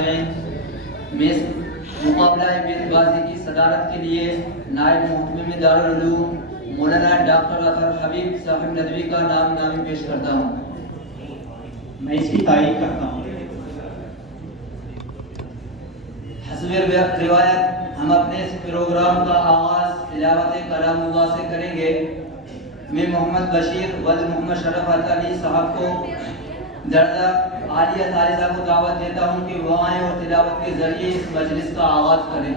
ताबईन में मुकाबला बिलबाजी की सदारत के लिए नायब मुहतमिम दारुल उलूम मौलाना डॉक्टर अतर हबीब साहिब नदवी का नामी पेश करता हूँ। मैं इसकी तारीफ करता हूँ। हस्ब रिवायत हम अपने इस प्रोग्राम का आगाज़ तिलावत कलामुल्लाह से करेंगे। मैं मोहम्मद बशीर वल्द मोहम्मद शरफ अली साहब को दर्जा आलिया तालिज़ा को दावत देता हूँ कि वो आएँ और तिलावत के ज़रिए इस मजलिस का आगाज़ करें।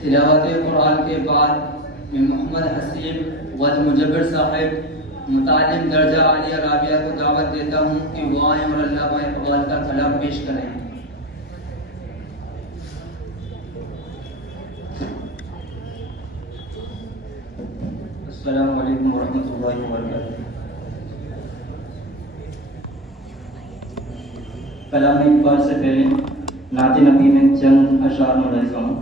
तिलावत कुरान के बाद मैं मोहम्मद हसीब वद मुजब्बिर साहिब मुतालिम दर्जा आलिया राबिया को दावत देता हूँ कि वो आएँ और अल्लाह इकबाल का कलाम पेश करें। अस्सलामु अलैकुम वरहमतुल्लाहि वबरकातुहू। कलाम इकबाल से पहले नाते नबी में चंद अशार मुलाहिज़ा हूँ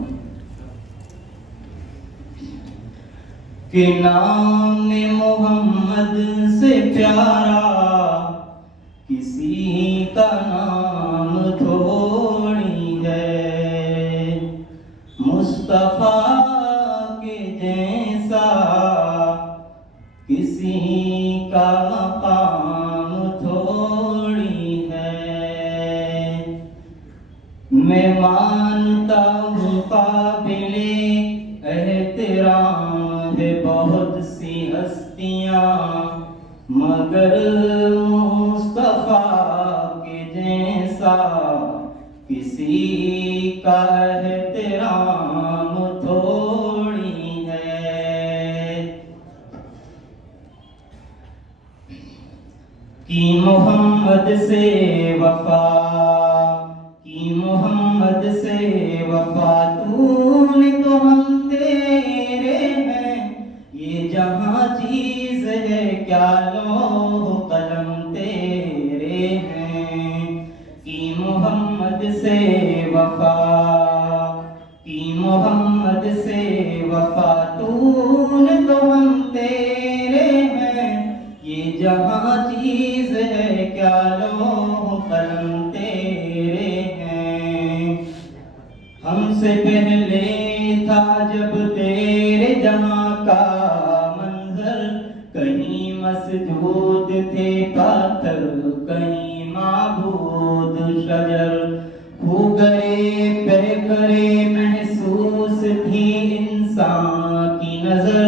कि नाम मोहम्मद से प्यारा किसी का नाम थोड़ी है, मुस्तफा के जैसा किसी का मकाम थोड़ी है। मैं मानता हूँ काबिले एहतराम है बहुत सी हस्तियाँ, मगर मुस्तफा के जैसा किसी का एहतराम थोड़ी है। कि मोहम्मद से वफा, कि मोहम्मद से वफा तूने तो हम तेरे कि मोहम्मद से वफा तूने तो हम तेरे हैं, ये जहाँ चीज है क्या लौह कलम तेरे हैं। हमसे पहले था जब तेरे जहाँ का मंजर, कहीं मस्जूद थे पाथर कहीं माबूद शजर। खू गए पे करे महसूस थी इंसान की नजर,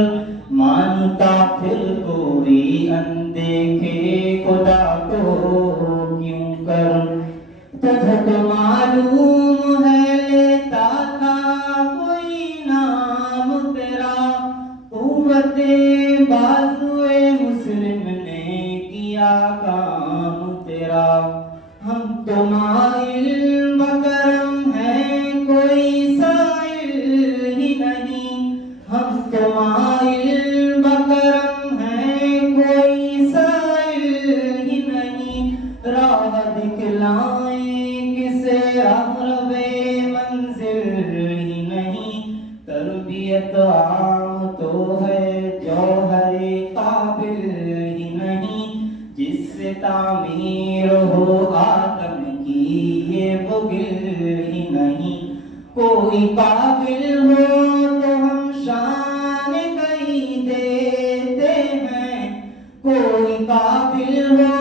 मानता फिर कोई अनदेखे खुदा को क्यों कर। तुझको मालूम है लेता था कोई नाम तेरा, कुव्वते बाजुए मुस्लिम ने किया काम तेरा। हम तो माइल बकरम हैं कोई साइल ही नहीं, हम तो माइल बकरम हैं कोई साइल ही नहीं। राह दिखलाएं किसे रहबे मंजिल ही नहीं, तरबियत आम तो है जौहरे काबिल ही नहीं। जिससे तामीर हो आदम की ये बुगिल ही नहीं, कोई काबिल हो तो हम शान कहीं देते हैं, कोई काबिल हो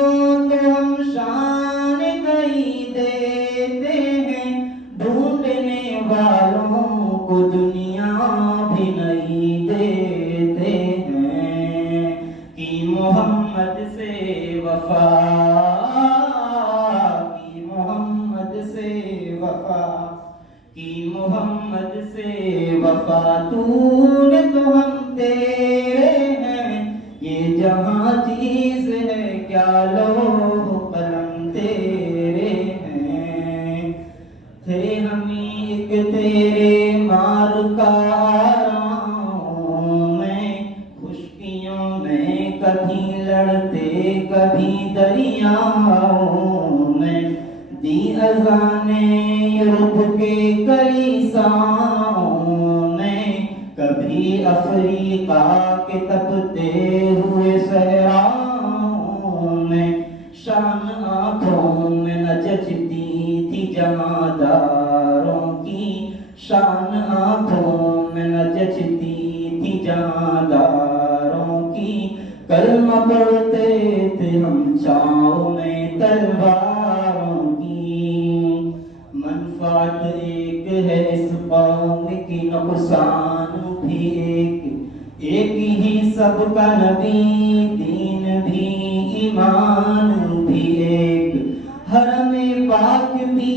तो हम शान कहीं देते हैं। ढूंढने वालों को दुनिया भी नहीं देते हैं, कि मोहम्मद से वफा, कि मोहम्मद से वफा, कि मोहम्मद से वफा तूने तो हम तेरे हैं, ये जहाँ चीज है क्या लौह कलम तेरे हैं। थे हमी एक तेरे मार का में, खुशकियों में कभी लड़ते कभी दरियाओं में। दी अज़ाने यूरोप के कलीसाओं में, कभी अफ्रीका के तपते हुए सहराओं में। शान आँखों में न जचती थी जमादारों की, शान आँखों में न जचती थी जमादारों की। कलमा पढ़ते थे हम छाँव में तलवारों की। मनफात एक है इस कौम की, नुकसान भी एक ही सबका नबी, दीन भी ईमान भी एक। हरम पाक भी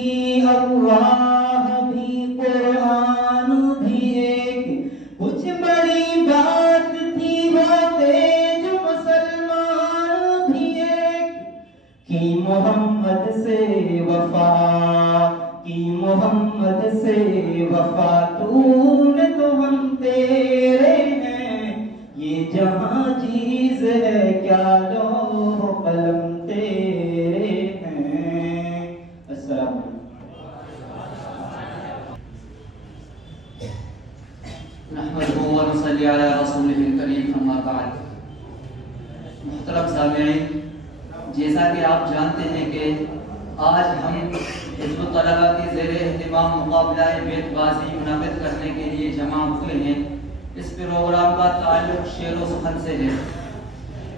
अल्लाह भी कुरान भी एक। कुछ बड़ी बात थी वो तेज मुसलमान भी एक, कि मोहम्मद से वफा, कि मोहम्मद से वफा तूने तो हम तेरे हैं, ये जहाँ चीज है क्या लौह कलम तेरे हैं। अस्सलाम नहमदुहु व नसल्ली अला रसूलिहिल करीम, अम्मा बाद। मुहतरम सामिईन, जैसा कि आप जानते हैं कि आज हम हिज़्बुत तलबा के ज़ेरे एहतिमाम मुक़ाबला-ए बेतबाज़ी मुनक़िद करने के लिए जमा हुए हैं। इस प्रोग्राम का ताल्लुक़ शेर व सुख़न से है।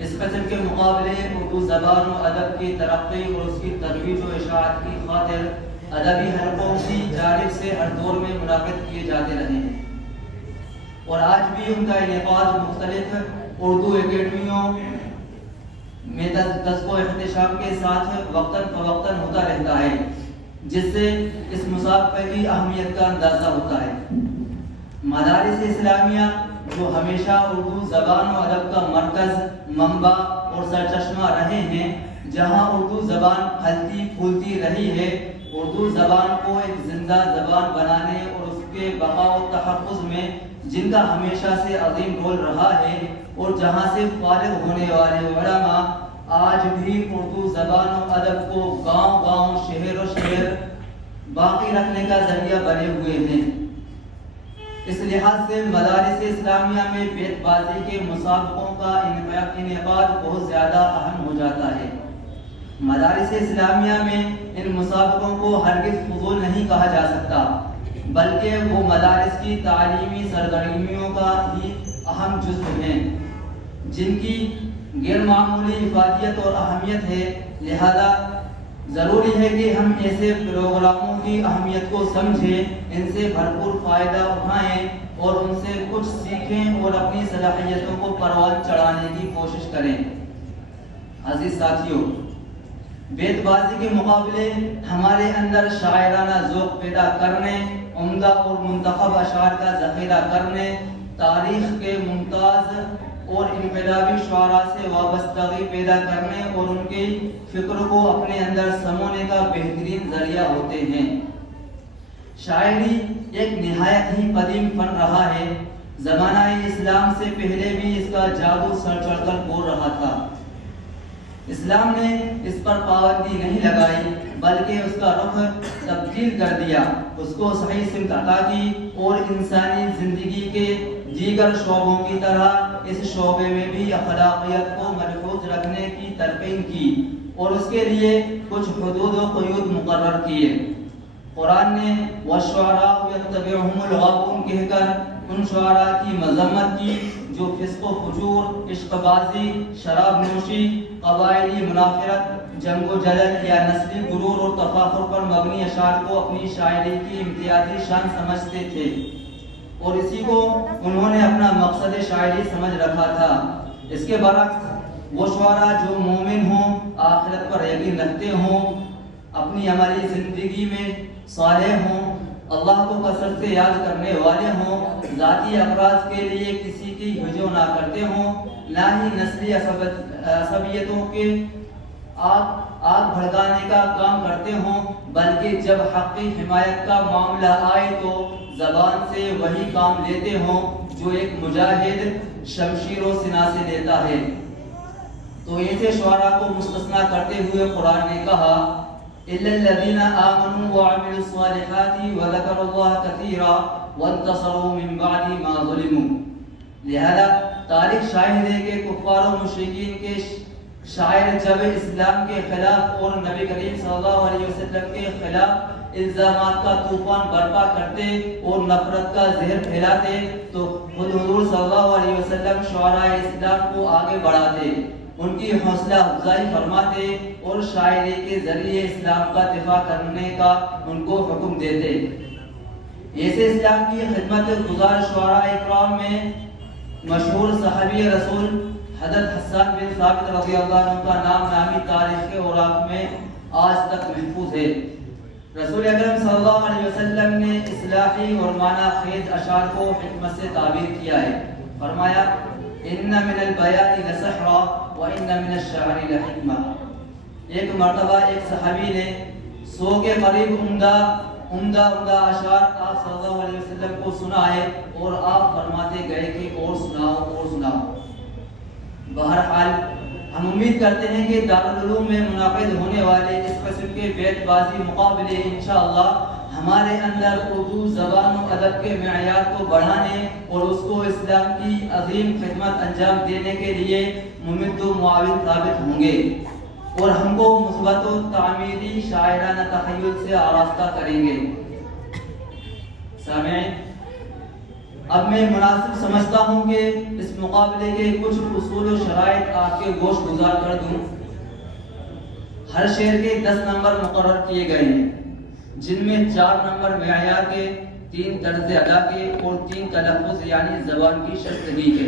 इस किस्म के मुक़ाबले उर्दू ज़बान व अदब की तरक्की और उसकी तरोीज व इशाअत की खातिर अदबी हलक़ों की जानिब से हर दौर में मुनक़िद किए जाते रहे हैं और आज भी उनका इनेक़ाद मुख्तलिफ उर्दू एकेडमियों में दस्तको एहतिशाम के साथ वक्तन फ़वक्तन होता रहता है, जिससे इस मुसाबक़े की अहमियत का अंदाज़ा होता है। मदारिस इस्लामिया जो हमेशा उर्दू ज़बान और अदब का मरकज़, मंबा और सरचश्मा रहे हैं, जहाँ उर्दू ज़बान फलती फूलती रही है, उर्दू ज़बान को एक ज़िंदा ज़बान बनाने और उसके बक़ा व तहफ़्फ़ुज़ में जिनका हमेशा से अजीम रोल रहा है, और जहाँ से फ़ारिग़ होने वाले उलमा आज भी उर्दू ज़बान और अदब को गाँव गाँव, शहर और शहर बाकी रखने का ज़रिया बने हुए हैं। इस लिहाज से मदारिस इस्लामिया में बेतबाजी के मुसाबकों का इनेकाद बहुत ज़्यादा अहम हो जाता है। मदारिस इस्लामिया में इन मुसाबकों को हरगिज़ फजूल नहीं कहा जा सकता, बल्कि वो मदारिस की तालीमी सरगर्मियों का ही अहम जुज़्व हैं, जिनकी गैरमामूली इफादियत और अहमियत है। लिहाजा ज़रूरी है कि हम ऐसे प्रोग्रामों की अहमियत को समझें, इनसे भरपूर फ़ायदा उठाएं और उनसे कुछ सीखें और अपनी सलाहियतों को परवान चढ़ाने की कोशिश करें। अजीज साथियों, बेतबाजी के मुकाबले हमारे अंदर शायराना ज़ौक़ पैदा करने, उम्दा और मुंतखब अशार का ज़ख़ीरा करने, तारीख़ के मुमताज़ और इनकलाबी शुआरा से वाबस्तगी पैदा करने और उनकी फ़िक्र को अपने अंदर समोने का बेहतरीन ज़रिया होते हैं। शायरी एक निहायत ही कदीम फन रहा है। ज़माना इस्लाम से पहले भी इसका जादू सर चढ़कर बोल रहा था। इस्लाम ने इस पर पाबंदी नहीं लगाई, बल्कि उसका रुख तब्दील कर दिया, उसको सही सिमत अता की और इंसानी ज़िंदगी के दीगर शोबों की तरह इस शोबे में भी अखलाकियत को महफूज रखने की तरकीन की और उसके लिए कुछ हुदूद व क़ुयूद मुकर्रर किए। कुरान ने वश्शुअरा यत्तबिउहुमुल गावून कहकर उन शुअरा की मज़म्मत की जो फिस्क़ व फुजूर, इश्क़बाज़ी, शराब नोशी, क़बाइली मुनाफ़िरत, जंग जदल या नस्ली गुरूर और तफाखुर पर मबनी अशार को अपनी शायरी की इम्तियाज़ी शान समझते थे और इसी को उन्होंने अपना मकसद शायरी समझ रखा था। इसके बरक्स वो शुअरा जो मोमिन हों, आखिरत पर यकीन रखते हों, अपनी अमली ज़िंदगी में सालेह हों, अल्लाह को कसरत से याद करने वाले हों, ज़ाती अफराज के लिए किसी की हुजूम ना करते हों, ना ही नस्ली असबियतों के आग भड़काने का काम करते हों, बल्कि जब हक़ी हिमायत का मामला आए तो ज़बान से वही काम लेते हों जो एक मुजाहिद शमशीर व सिना से लेता है। तो ऐसे शुअरा को मुस्तस्ना करते हुए कुरान ने कहा, इल्लल्लज़ीना आमनू व अमिलुस सालिहाति व ज़करुल्लाह कसीरा वंतसरू मिन बादी मा ज़ुलिमू। लिहाजा तारीख़ शाहिद है कि कुफ़ार व मुशरिकीन के शायर जब इस्लाम के खिलाफ और नबी करीम सल्लल्लाहु अलैहि वसल्लम के खिलाफ इल्ज़ामात का तूफान बर्पा करते और नफरत का जहर फैलाते तो खुद हुज़ूर सल्लल्लाहु अलैहि वसल्लम शुअरा इस्लाम को आगे बढ़ाते, उनकी हौसला अफजाई फरमाते और शायरी के जरिए इस्लाम का दिफा करने का उनको हुक्म देते। ऐसे इस्लाम की खिदमत गुजार शुअरा इकराम में मशहूर सहाबी रसूल हज़रत हसन बिन साबित रज़ियल्लाहु अन्हु का नाम नामी तारीख़ के औराक़ में आज तक महफूज है। रसूल अकरम सल्लल्लाहु अलैहि वसल्लम ने इस्लाही और माना खेज अशार को हिकमत से ताबीर किया है। फरमाया, इन्ना मिनल बयानी लसहरा व इन्ना मिनश शाअरी लहिकमा। एक मर्तबा एक सहाबी ने 100 के करीब उम्दा अशार आप सल्लल्लाहु अलैहि वसल्लम को सुनाए और आप फरमाते गए कि और सुनाओ। बहरहाल हम उम्मीद करते हैं कि दारुल उलूम में मुनाक़िद होने वाले इस किस्म के बेतबाजी मुकाबले इंशाअल्लाह हमारे अंदर उर्दू ज़बान और अदब के मेयार को बढ़ाने और उसको इस्लाम की अजीम खिदमत अंजाम देने के लिए मुमिद व मुआविन साबित होंगे और हमको मुस्बत व तामीरी शायराना तख़य्युल से आरास्ता करेंगे। सामईन, अब मैं मुनासिब समझता हूँ कि इस मुकाबले के कुछ उसूल व शराइत आपके गोश गुजार कर दूँ। हर शेर के 10 नंबर मुकर्रर किए गए हैं, जिनमें 4 नंबर मेयार के, 3 तर्ज़ अदा के और 3 तलफ़्फ़ुज़ यानी ज़बान की शक्ति के।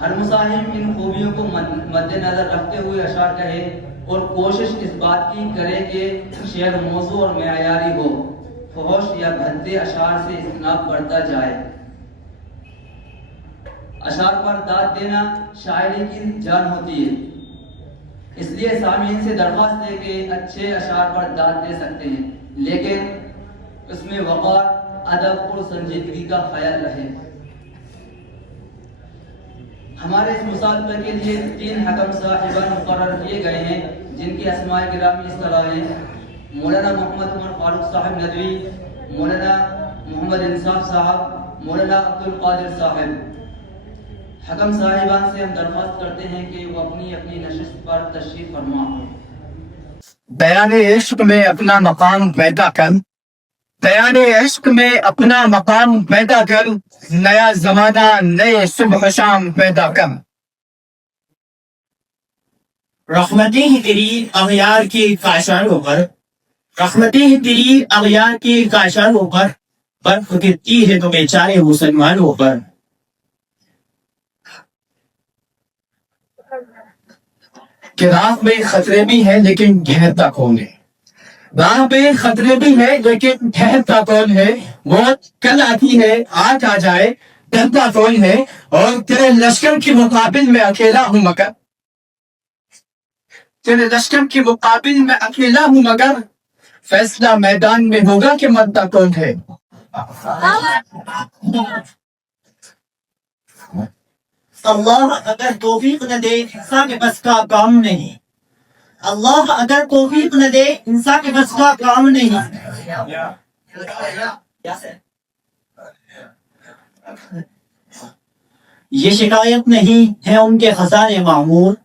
हर मुसाहिब इन खूबियों को मद्देनज़र रखते हुए अशार कहे और कोशिश इस बात की करे कि शेर मौज़ू और मेयारी हो, फहश या भद्दे अशार से इज्तनाब बढ़ता जाए। अशार पर दाद देना शायरी की जान होती है, इसलिए सामीन से दरख्वास्त है कि अच्छे अशार पर दाद दे सकते हैं, लेकिन उसमें वक़ार, अदब और संजीदगी का ख्याल रहे। हमारे इस मुसाबक़े के लिए 3 हकम साहिबान मुकर्रर किए गए हैं, जिनकी अस्माए गिरामी इस तरह हैं: मौलाना मोहम्मद उमर फारूक साहब नदवी, मौलाना मोहम्मद मोहम्मद इंसाफ साहब, मौलाना अब्दुल कादिर साहब। हकम साहिबान से हम दरख्वास्त करते हैं कि वो अपनी अपनी नशिस्त पर तशरीफ फरमा। बयान इश्क में अपना मकाम पैदा कर, बयान इश्क में अपना मकाम पैदा कर, नया जमाना नए सुबह शाम पैदा कर। रहमतें ही तेरी अगयार की काशानों पर, रहमतें ही तेरी अगयार की काशानों पर, बर्फ गिरती है तो बेचारे मुसलमानों पर। कि राह में खतरे भी हैं लेकिन ठहरता कौन है, राह में खतरे भी है लेकिन ठहरता कौन है। मौत कल आती है आज आ जाए, डरता कौन है। और तेरे लश्कर के मुकाबिल में अकेला हूं मगर, तेरे लश्कर के मुकाबिल में अकेला हूं मगर, फैसला मैदान में होगा कि मरता कौन है। अल्लाह अगर तौफीक न दे इंसान के बस का काम नहीं, अल्लाह अगर तौफीक न दे इंसान के बस का काम नहीं। ये शिकायत नहीं है उनके खजाने मामूर,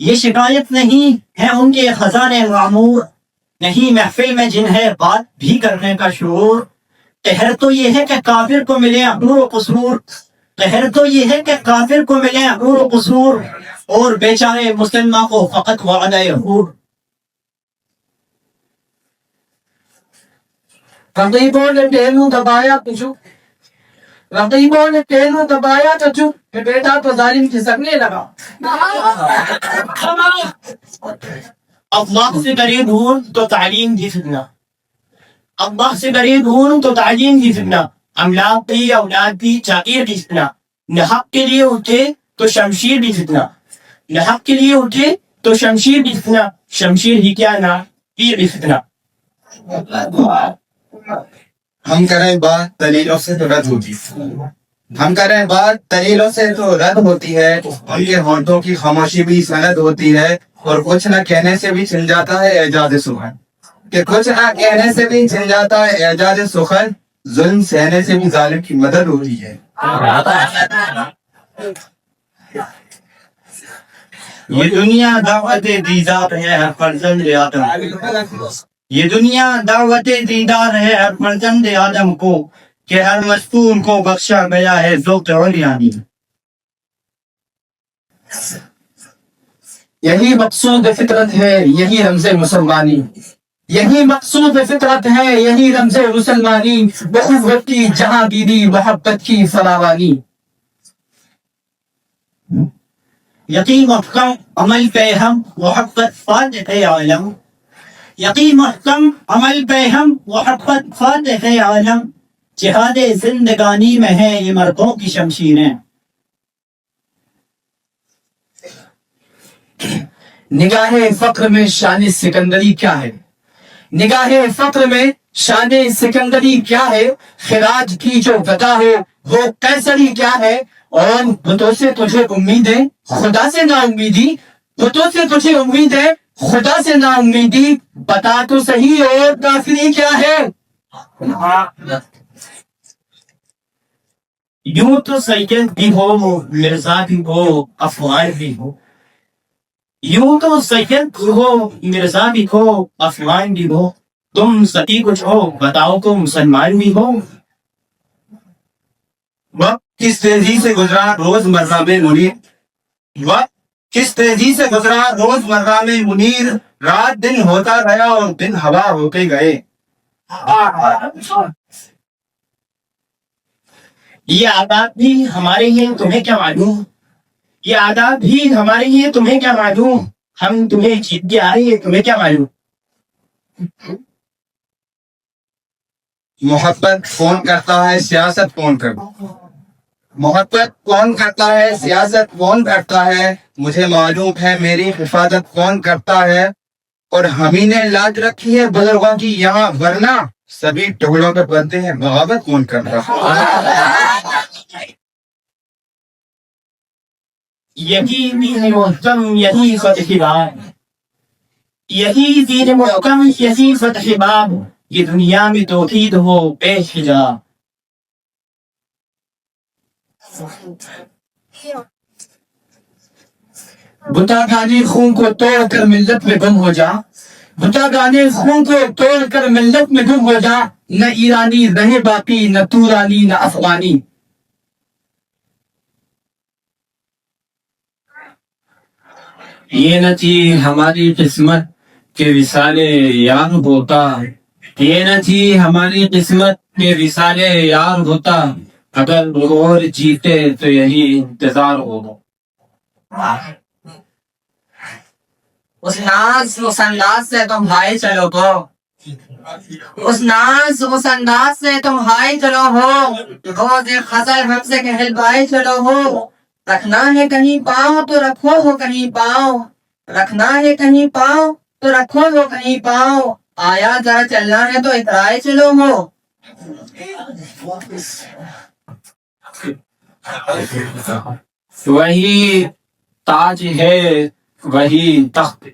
ये शिकायत नहीं है उनके खजाने मामूर, नहीं महफिल में जिन्हें बात भी करने का शूर। कहर तो ये है कि काफिर को मिले अबूर व कसूर, कहर तो ये है कि काफिर को मिले अबूर व कसूर, और बेचारे मुसलमान को फकत वादा यहूर। रकीबों ने टेलू दबाया तो चुप, रकीबों ने टेलू दबाया तो चुप, बेटा तो जालिम खिसकने लगा। अल्लाह से करीब हूं तो तालीम की फितना, अल्लाह से करीब हूं तो तालीम की फितना, अमलाक की औलाद की जाकिर की फितना। नहक के लिए उठे तो शमशीर भी फितना, नहक के लिए उठे तो शमशीर भी फितना, शमशीर ही क्या ना पीर भी फितना। हम करें बात दलीलों से तो रद्द होती है, हम करें बात दलीलों से तो रद्द होती है। उनके होंठों की खामोशी भी सनद होती है, और कुछ न कहने से भी छिन जाता है एजाज सुखन, कि कुछ न कहने से भी छिन जाता है एजाज सुखन। जुल्म सहने से भी जालिम की मदद होती है। ये दुनिया दावत दीदार है हर फर्जंद आदम, ये दुनिया दावत दीदार है हर फर्जंद आदम को, कि हर मस्तूर को बख्शा गया है ज़ौक़ उलियानी। यही मकसूद फितरत है यही रमज़े मुसलमानी, यही मकसूद फितरत है यही रमज़े मुसलमानी, बहुवत की जहांगीरी मोहब्बत की फरावानी। यकीन महकम अमल पे हम मोहब्बत फातिह आलम, यकीन महकम अमल पे हम मोहब्बत फातिह आलम, जिहादे जिंदगानी में है ये मर्दों की शमशीरें। निगाहे फक्र में शान सिकंदरी क्या है, निगाहे फक्र में शान सिकंदरी क्या है, खिराज की जो गदा हो वो कैसरी क्या है। और बुतों से तुझे उम्मीद है खुदा से ना उम्मीदी, बुतों से तुझे उम्मीद है खुदा से ना उम्मीदी, बता तो सही और काफिरी क्या है। यूं तो सैयद भी हो मिर्जा भी हो अफवान भी हो, यूं तो सैयद भी हो मिर्जा भी हो अफवान भी हो, तुम सती कुछ हो बताओ तो मुसलमान भी हो। वक्त किस तेजी से गुजरा रोजमर्रा में मुनीर, वक्त किस तेजी से गुजरा रोजमर्रा में मुनीर, रात दिन होता गया और दिन हवा होके गए। ये आदाब भी हमारे हैं तुम्हें क्या मालूम, ये आदाब भी हमारे हैं तुम्हें क्या मालूम, हम तुम्हें जीत के आ रहे हैं तुम्हें क्या मालूम। मोहब्बत कौन करता है सियासत कौन करता, मोहब्बत कौन करता है सियासत कौन करता है, मुझे मालूम है मेरी हिफाजत कौन करता है। और हम ही ने लाज रखी है बुजुर्गों की यहाँ, वरना सभी टुकड़ों पे बनते हैं बगावत कौन करता है। यही दीन मुहकम यही फतह बाब, यही दीन मुहकम यही फतह बाब, ये दुनिया में तौहीद हो पेश हिजाब, बुता गाने खून को तोड़कर मिल्लत में गुम हो जा, बुता गाने खून को तोड़कर मिल्लत में गुम हो जा, न ईरानी रहे बाकी, न तूरानी न अफगानी। ये न थी हमारी किस्मत के विसाले यार होता, ये न थी हमारी किस्मत के विसाले यार होता, अगर और जीते तो यही इंतजार होगा। उस नाज उस अंदाज से तुम हाय चलो हो, उस नाज उस अंदाज से तुम हाय चलो हो, रोज़े खजर हमसे कहलवाए चलो हो। रखना है कहीं पाँव तो रखो हो कहीं पाँव, रखना है कहीं पाँव तो रखो हो कहीं पाँव, आया जरा चलना है तो इतराए चलो हो। वही ताज है वही तख्त,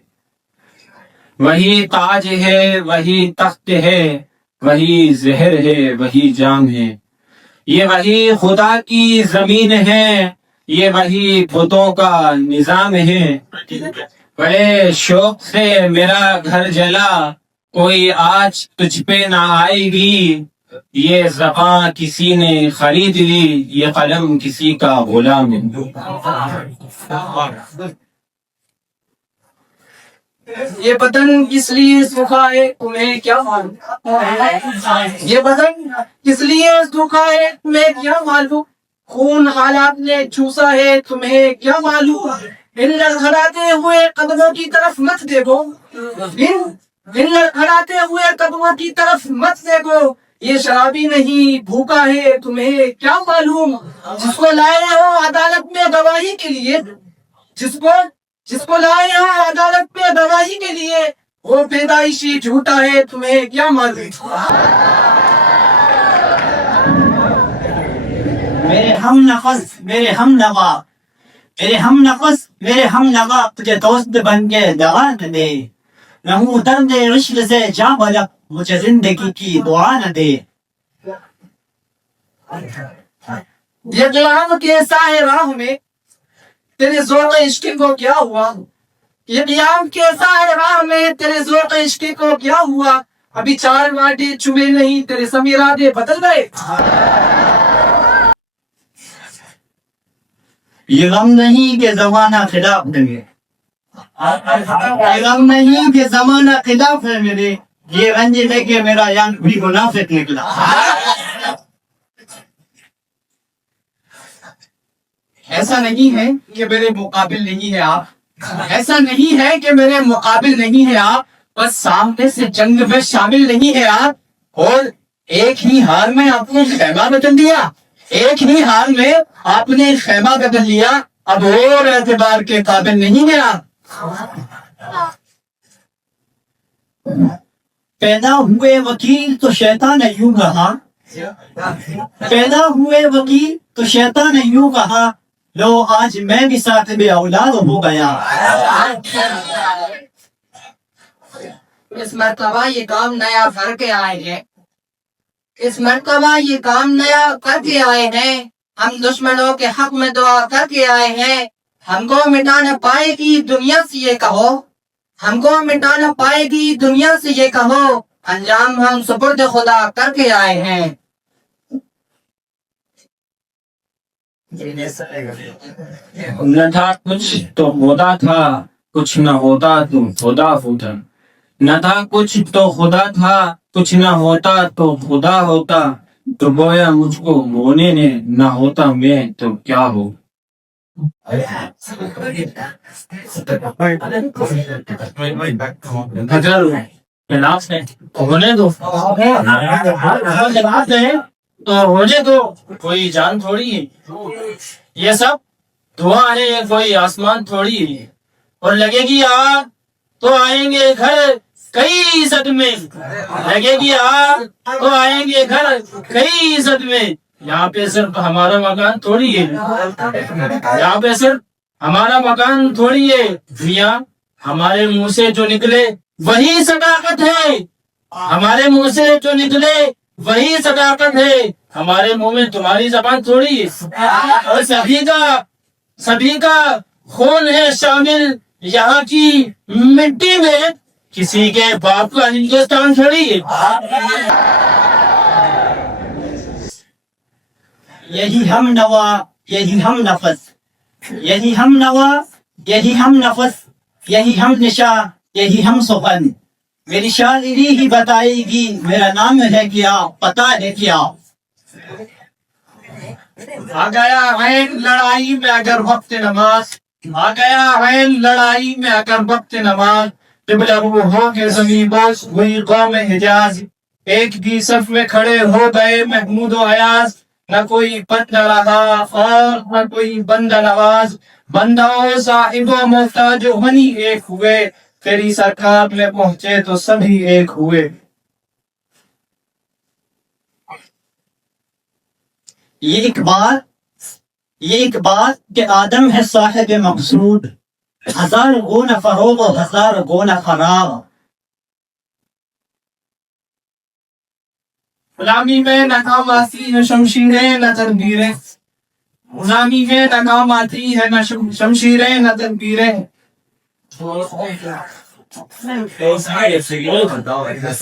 वही ताज है वही तख्त है, वही जहर है वही जाम है, ये वही खुदा की जमीन है, ये वही बुतों का निजाम है। बड़े शौक से मेरा घर जला, कोई आज तुझ पे ना आएगी, ये ज़बां किसी ने खरीद ली, ये कलम किसी का गुलाम है। ये बदन किस लिए सूखा है तुम्हें क्या मालूम, ये बदन किस लिए सूखा है तुम्हें क्या मालूम, खून हालात ने चूसा है तुम्हें क्या मालूम। इन लड़खड़ाते हुए कदमों की तरफ मत देखो, इन लड़खड़ाते हुए कदमों की तरफ मत देखो, ये शराबी नहीं भूखा है तुम्हें क्या मालूम। जिसको लाए हो अदालत में गवाही के लिए, जिसको लाए हो अदालत में गवाही के लिए, वो पैदाइशी झूठा है तुम्हें क्या मालूम। मेरे हम नफस मेरे हम नवा, मेरे हम नफस मेरे हम नवा, तुझे दोस्त बन के दवा न दे, रहूं दर्द इश्क से जा बलक, मुझे जिंदगी की दुआ न दे। ये क़याम कैसा है राह में तेरे ज़ौक़ इश्क़ को क्या हुआ, ये क़याम कैसा है राह में तेरे ज़ौक़ इश्क़ को क्या हुआ, अभी 4 माटे चुमे नहीं तेरे समीरादे बदल गए। ये गम नहीं कि जमाना खिलाफ लगे, ये गम नहीं कि जमाना खिलाफ है मेरे, ये रंज लेके मेरा यान भी मुनाफिक निकला। ऐसा नहीं है कि मेरे मुकाबिल नहीं है आप, ऐसा नहीं है कि मेरे मुकाबिल नहीं है आप, बस सामने से जंग में शामिल नहीं है आप, और एक ही हाल में आपने खैमा बदल दिया, एक ही हाल में आपने खैमा बदल लिया, अब और एतबार के काबिल नहीं है आप। पैदा हुए वकील तो शैतान ने यूं कहा, पैदा हुए वकील तो शैतान ने यूं कहा, लो आज मैं भी साथ में औलाद हो गया। इस मरतबा ये काम नया करके आए हैं, इस मरतबा ये काम नया करके आए हैं, हम दुश्मनों के हक में दुआ करके आए हैं, हमको मिटा न पाएगी दुनिया से ये कहो, हमको मिटा न पाएगी दुनिया से ये कहो, अंजाम हम सुपुर्द खुदा करके आए हैं। न था कुछ तो होता था, कुछ न होता तो खुदा होता, न था कुछ तो खुदा था, कुछ न होता तो खुदा होता, तो बोया मुझको होने ने, न होता मैं तो क्या हो। खिलाफ है होने दो, खिलाफ है तो होने दो, कोई जान थोड़ी है, ये सब धुआं है कोई आसमान थोड़ी है, और लगेगी आग तो आएंगे घर कई सदमे, लगेगी आग तो आएंगे घर कई सदमे, यहाँ पे सिर्फ हमारा मकान थोड़ी है, यहाँ पे सिर्फ हमारा मकान थोड़ी है, मियां हमारे मुंह से जो निकले वही सदाकत है, हमारे मुंह से जो निकले वही सदाकत है, हमारे मुंह में तुम्हारी जबान थोड़ी है। और सभी का खून है शामिल यहाँ की मिट्टी में, किसी के बाप का हिंदुस्तान थोड़ी है। यही हम नवा, यही हम नफस, यही हम नवा, यही हम नफस, यही हम निशा, यही हम सुखन। मेरी शायरी ही बताएगी मेरा नाम है क्या, पता है क्या। आ गया है लड़ाई में अगर वक्त नमाज, आ गया है लड़ाई में अगर वक्त नमाज, क़िबला हो के ज़मीं बस हुई कौम हिजाज। एक भी सफ में खड़े हो गए महमूद व अयाज, न कोई बंदा रहा और न कोई बंदा नवाज। बंदाओं साहिबो मोहताज बनी एक हुए, तेरी सरकार में पहुंचे तो सभी एक हुए। ये एक बात कि आदम है साहिब मकसूद, हजार गुना फरोग और हजार गुना खराब। गुलामी में नाकाम आती है शमशीरें न तदबीरें, गुलामी में नाकाम आती है न शमशीरें न तदबीरें।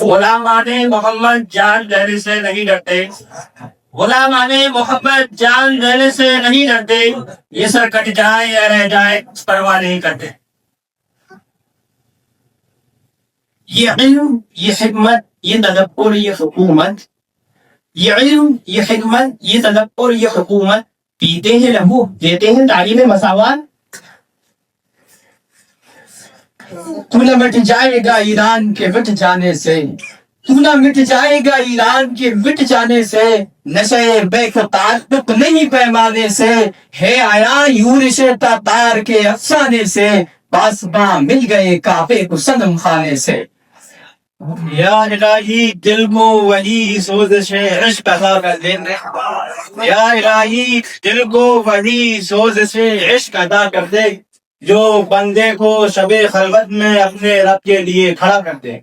गुलाम आने मोहम्मद जान देने से नहीं डरते, गुलाम आने मोहम्मद जान देने से नहीं डरते। ये सर कट जाए या रह जाए परवाह नहीं करते। ये इल्म, ये हिकमत, ये तदब्बुर, ये हुकूमत, ये इल्म, ये हिकमत, ये तदब्बुर, ये हुकूमत, पीते हैं लहू देते हैं तालीम मसावात। तू न मिट जाएगा ईरान के मिट जाने से, तू न मिट जाएगा ईरान के मिट जाने से। नशे बेखतार नहीं पैमाने से, है आया यूरिश तातार के अफसाने से। पासबां मिल गए काफे को सनम खाने से। या इलाही दिल को वही सोच से इश्क अता कर दे, या इलाही दिल को वही सोच से इश्क अता कर दे, जो बंदे को शबे खलवत में अपने रब के लिए खड़ा कर दे।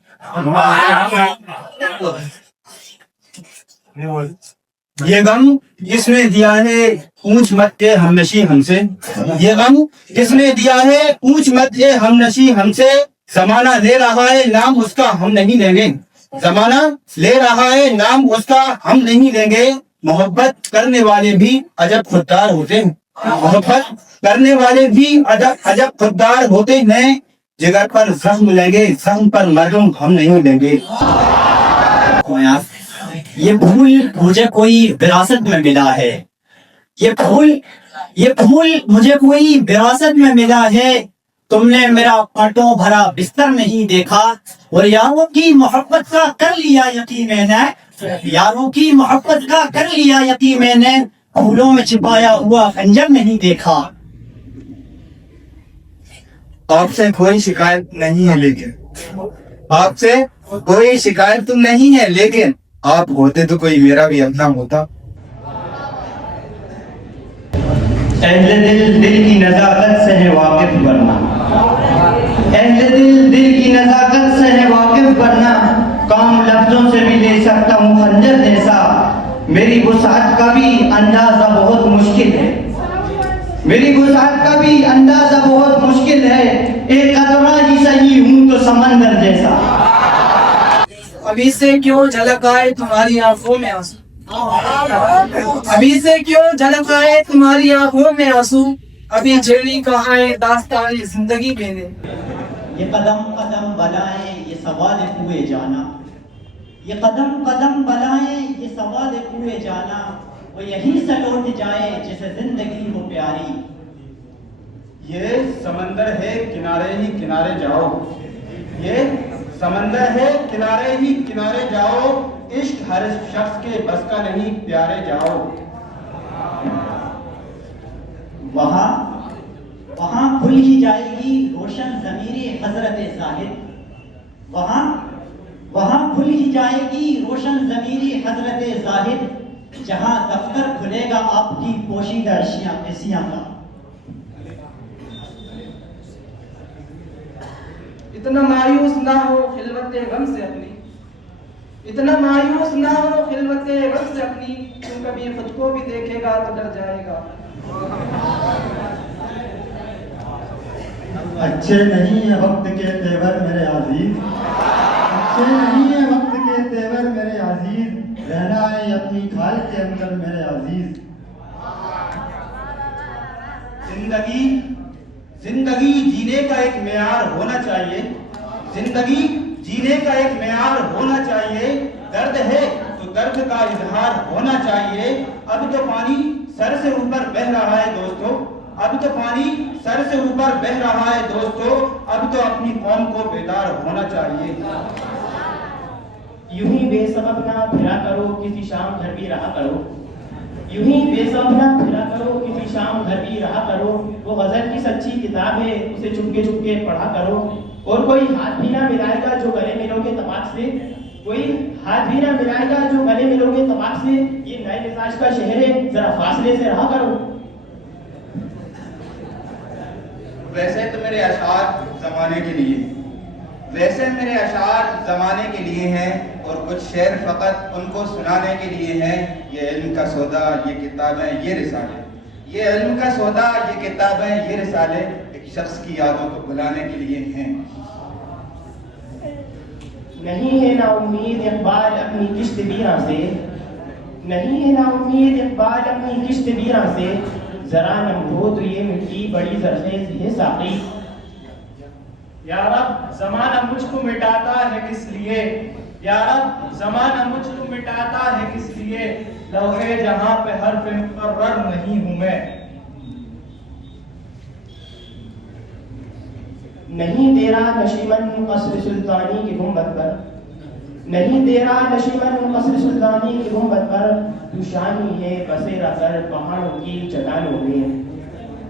ये गम जिसने दिया है पूछ मत के हमनशी हमसे, ये गम जिसने दिया है पूछ मत के हमनशी हमसे। जमाना ले रहा है नाम उसका हम नहीं लेंगे, जमाना ले रहा है नाम उसका हम नहीं लेंगे। मोहब्बत करने वाले भी अजब खुददार होते हैं, मोहब्बत करने वाले भी अजब खुददार होते हैं। जिगर पर जख्म लेंगे, जख्म पर मरहम हम नहीं लेंगे। ये फूल मुझे कोई विरासत में मिला है, ये फूल मुझे कोई विरासत में मिला है। तुमने मेरा कांटों भरा बिस्तर नहीं देखा, और यारों की मोहब्बत का कर लिया यकीन मैंने, यारों की मोहब्बत का कर लिया यकीन मैंने। फूलों में छिपाया हुआ खंजर नहीं देखा। आपसे कोई शिकायत नहीं है, लेकिन आपसे कोई शिकायत तो नहीं है, लेकिन आप होते तो कोई मेरा भी अपना होता। अहले दिल की नजाकत से है वाकिफ बनना, अहले दिल की नजाकत से है वाकिफ बनना। काम लफ्जों से भी ले सकता हूँ खंजर जैसा, मेरी वुसाअत का भी अंदाजा बहुत मुश्किल है, मेरी वुसाअत का भी अंदाजा बहुत मुश्किल है। एक कतरा ही सही हूँ तो समंदर जैसा। अभी से क्यों झलक आए तुम्हारी आंखों में आंसू, अभी से क्यों झलक आए तुम्हारी आंखों में आंसू। अभी झेली कहाँ है दास्तान जिंदगी मैंने। ये कदम कदम बलाएं ये सवाल हुए जाना, ये कदम कदम बलाएं ये सवाल हुए जाना। वो यहीं से लौट जाए जिसे जिंदगी हो प्यारी। ये समंदर है किनारे ही किनारे जाओ, ये समंदर है किनारे ही किनारे जाओ। इश्क हर शख्स के बस का नहीं प्यारे जाओ। वहाँ खुल ही जाएगी रोशन ज़मीरे हजरत जाहिद, वहाँ खुल ही जाएगी रोशन ज़मीरे हजरत जाहिद। जहाँ दफ्तर खुलेगा आपकी पोशीदा एशिया का। इतना मायूस ना हो खिलवते गम से अपनी, इतना मायूस ना हो खिलवते वक्त से अपनी, तू कभी खुद को भी देखेगा तो डर जाएगा। अच्छे नहीं है वक्त के तेवर मेरे अजीज, अच्छे नहीं है वक्त के तेवर मेरे अजीज, रहना है अपनी खाल के अंदर मेरे अजीज। जिंदगी जीने का एक मेयार होना चाहिए, जिंदगी जीने का एक मेयार होना चाहिए। दर्द है तो दर्द का इजहार होना चाहिए। अब तो पानी सर से ऊपर बह रहा है दोस्तों, अब तो पानी सर से ऊपर बह रहा है दोस्तों, अब तो अपनी कौम को बेदार होना चाहिए। यूं ही बेसबब ना फिरा करो किसी शाम घर भी रहा करो, यूं ही बेसबब ना फिरा करो किसी शाम घर भी रहा करो। वो गजल की सच्ची किताब है उसे चुपके चुपके पढ़ा करो। और कोई हाथ भी ना मिलाएगा जो गले मिलोगे तबाक से, कोई हाथ भी ना मिलाएगा जो गले मिलोगे तबाक से। ये नए मिजाज का शहर है जरा फासले से रहा करो। वैसे तो मेरे अशार जमाने के लिए, वैसे मेरे अशार जमाने के लिए हैं और कुछ शेर फकत उनको सुनाने के लिए हैं। ये इल्म का सौदा, ये किताबें, ये रिसाले, ये इल्म का सौदा, ये किताबें, ये रिसाले एक शख्स की यादों को बुलाने के लिए हैं। नहीं है ना उम्मीद इकबाल अपनी किश्त बीरा से, नहीं है ना उम्मीद इकबाल अपनी किश्त बीरा से। जरा नम हो तो ये मिट्टी बड़ी जरखेज है साकी। या रब ज़माना मुझको मिटाता है किस लिए, या रब ज़माना मुझको मिटाता है किस लिए। लौहे जहां पे हर्फ मुकर्रर नहीं हूं मैं, नहीं तेरा नशीमन कसर सुल्तानी की गुंबद पर, नहीं तेरा नशीमन कसर सुल्तानी की गुंबद पर। तू शानी है बसेरा कर पहाड़ों की चट्टानों में।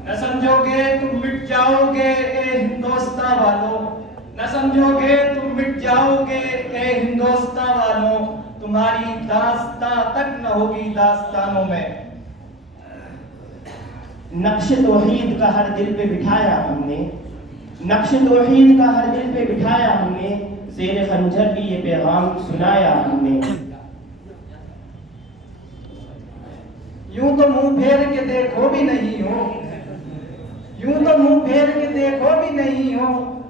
न समझोगे तुम मिट जाओगे ए हिंदुस्तां वालों, न समझोगे तुम मिट जाओगे ए हिंदुस्तां वालों। तुम्हारी दास्तां तक न होगी दास्तानों में। नक्श तौहीद का हर दिल पे बिठाया हमने, नक्श तौहीद का हर दिल पे बिठाया हमने। शेर खंजर भी ये पैगाम सुनाया हमने। यूं तो मुंह फेर के देखो भी नहीं हो, यूं तो मुंह फेर के देखो भी नहीं हो।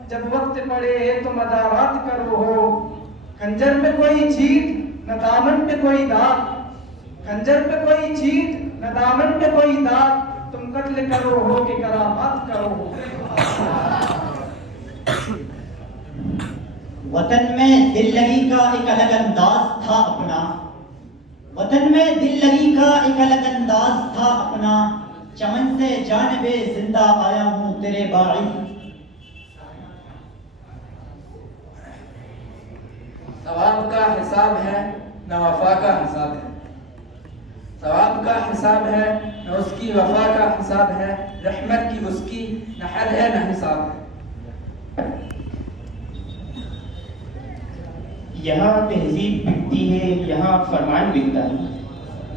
जब वक्त पड़े तो मदारात करो हो। खंजर पे कोई छीट न दामन पे कोई दाग, खंजर पे कोई छीट न दामन पे कोई दाग। तुम कत्ल करो हो कि करामात करो हो। वतन में दिल लगी का एक अलग अंदाज था अपना, वतन में दिल लगी का एक अलग अंदाज था अपना। चमन से जानबे जिंदा आया हूँ तेरे बाइस। सवाब का हिसाब है न वफा का हिसाब है, सवाब का हिसाब है न उसकी वफा का हिसाब है। रहमत की उसकी न हद है न हिसाब है। यहाँ तहजीब बिकती है यहाँ फरमान बिकता है,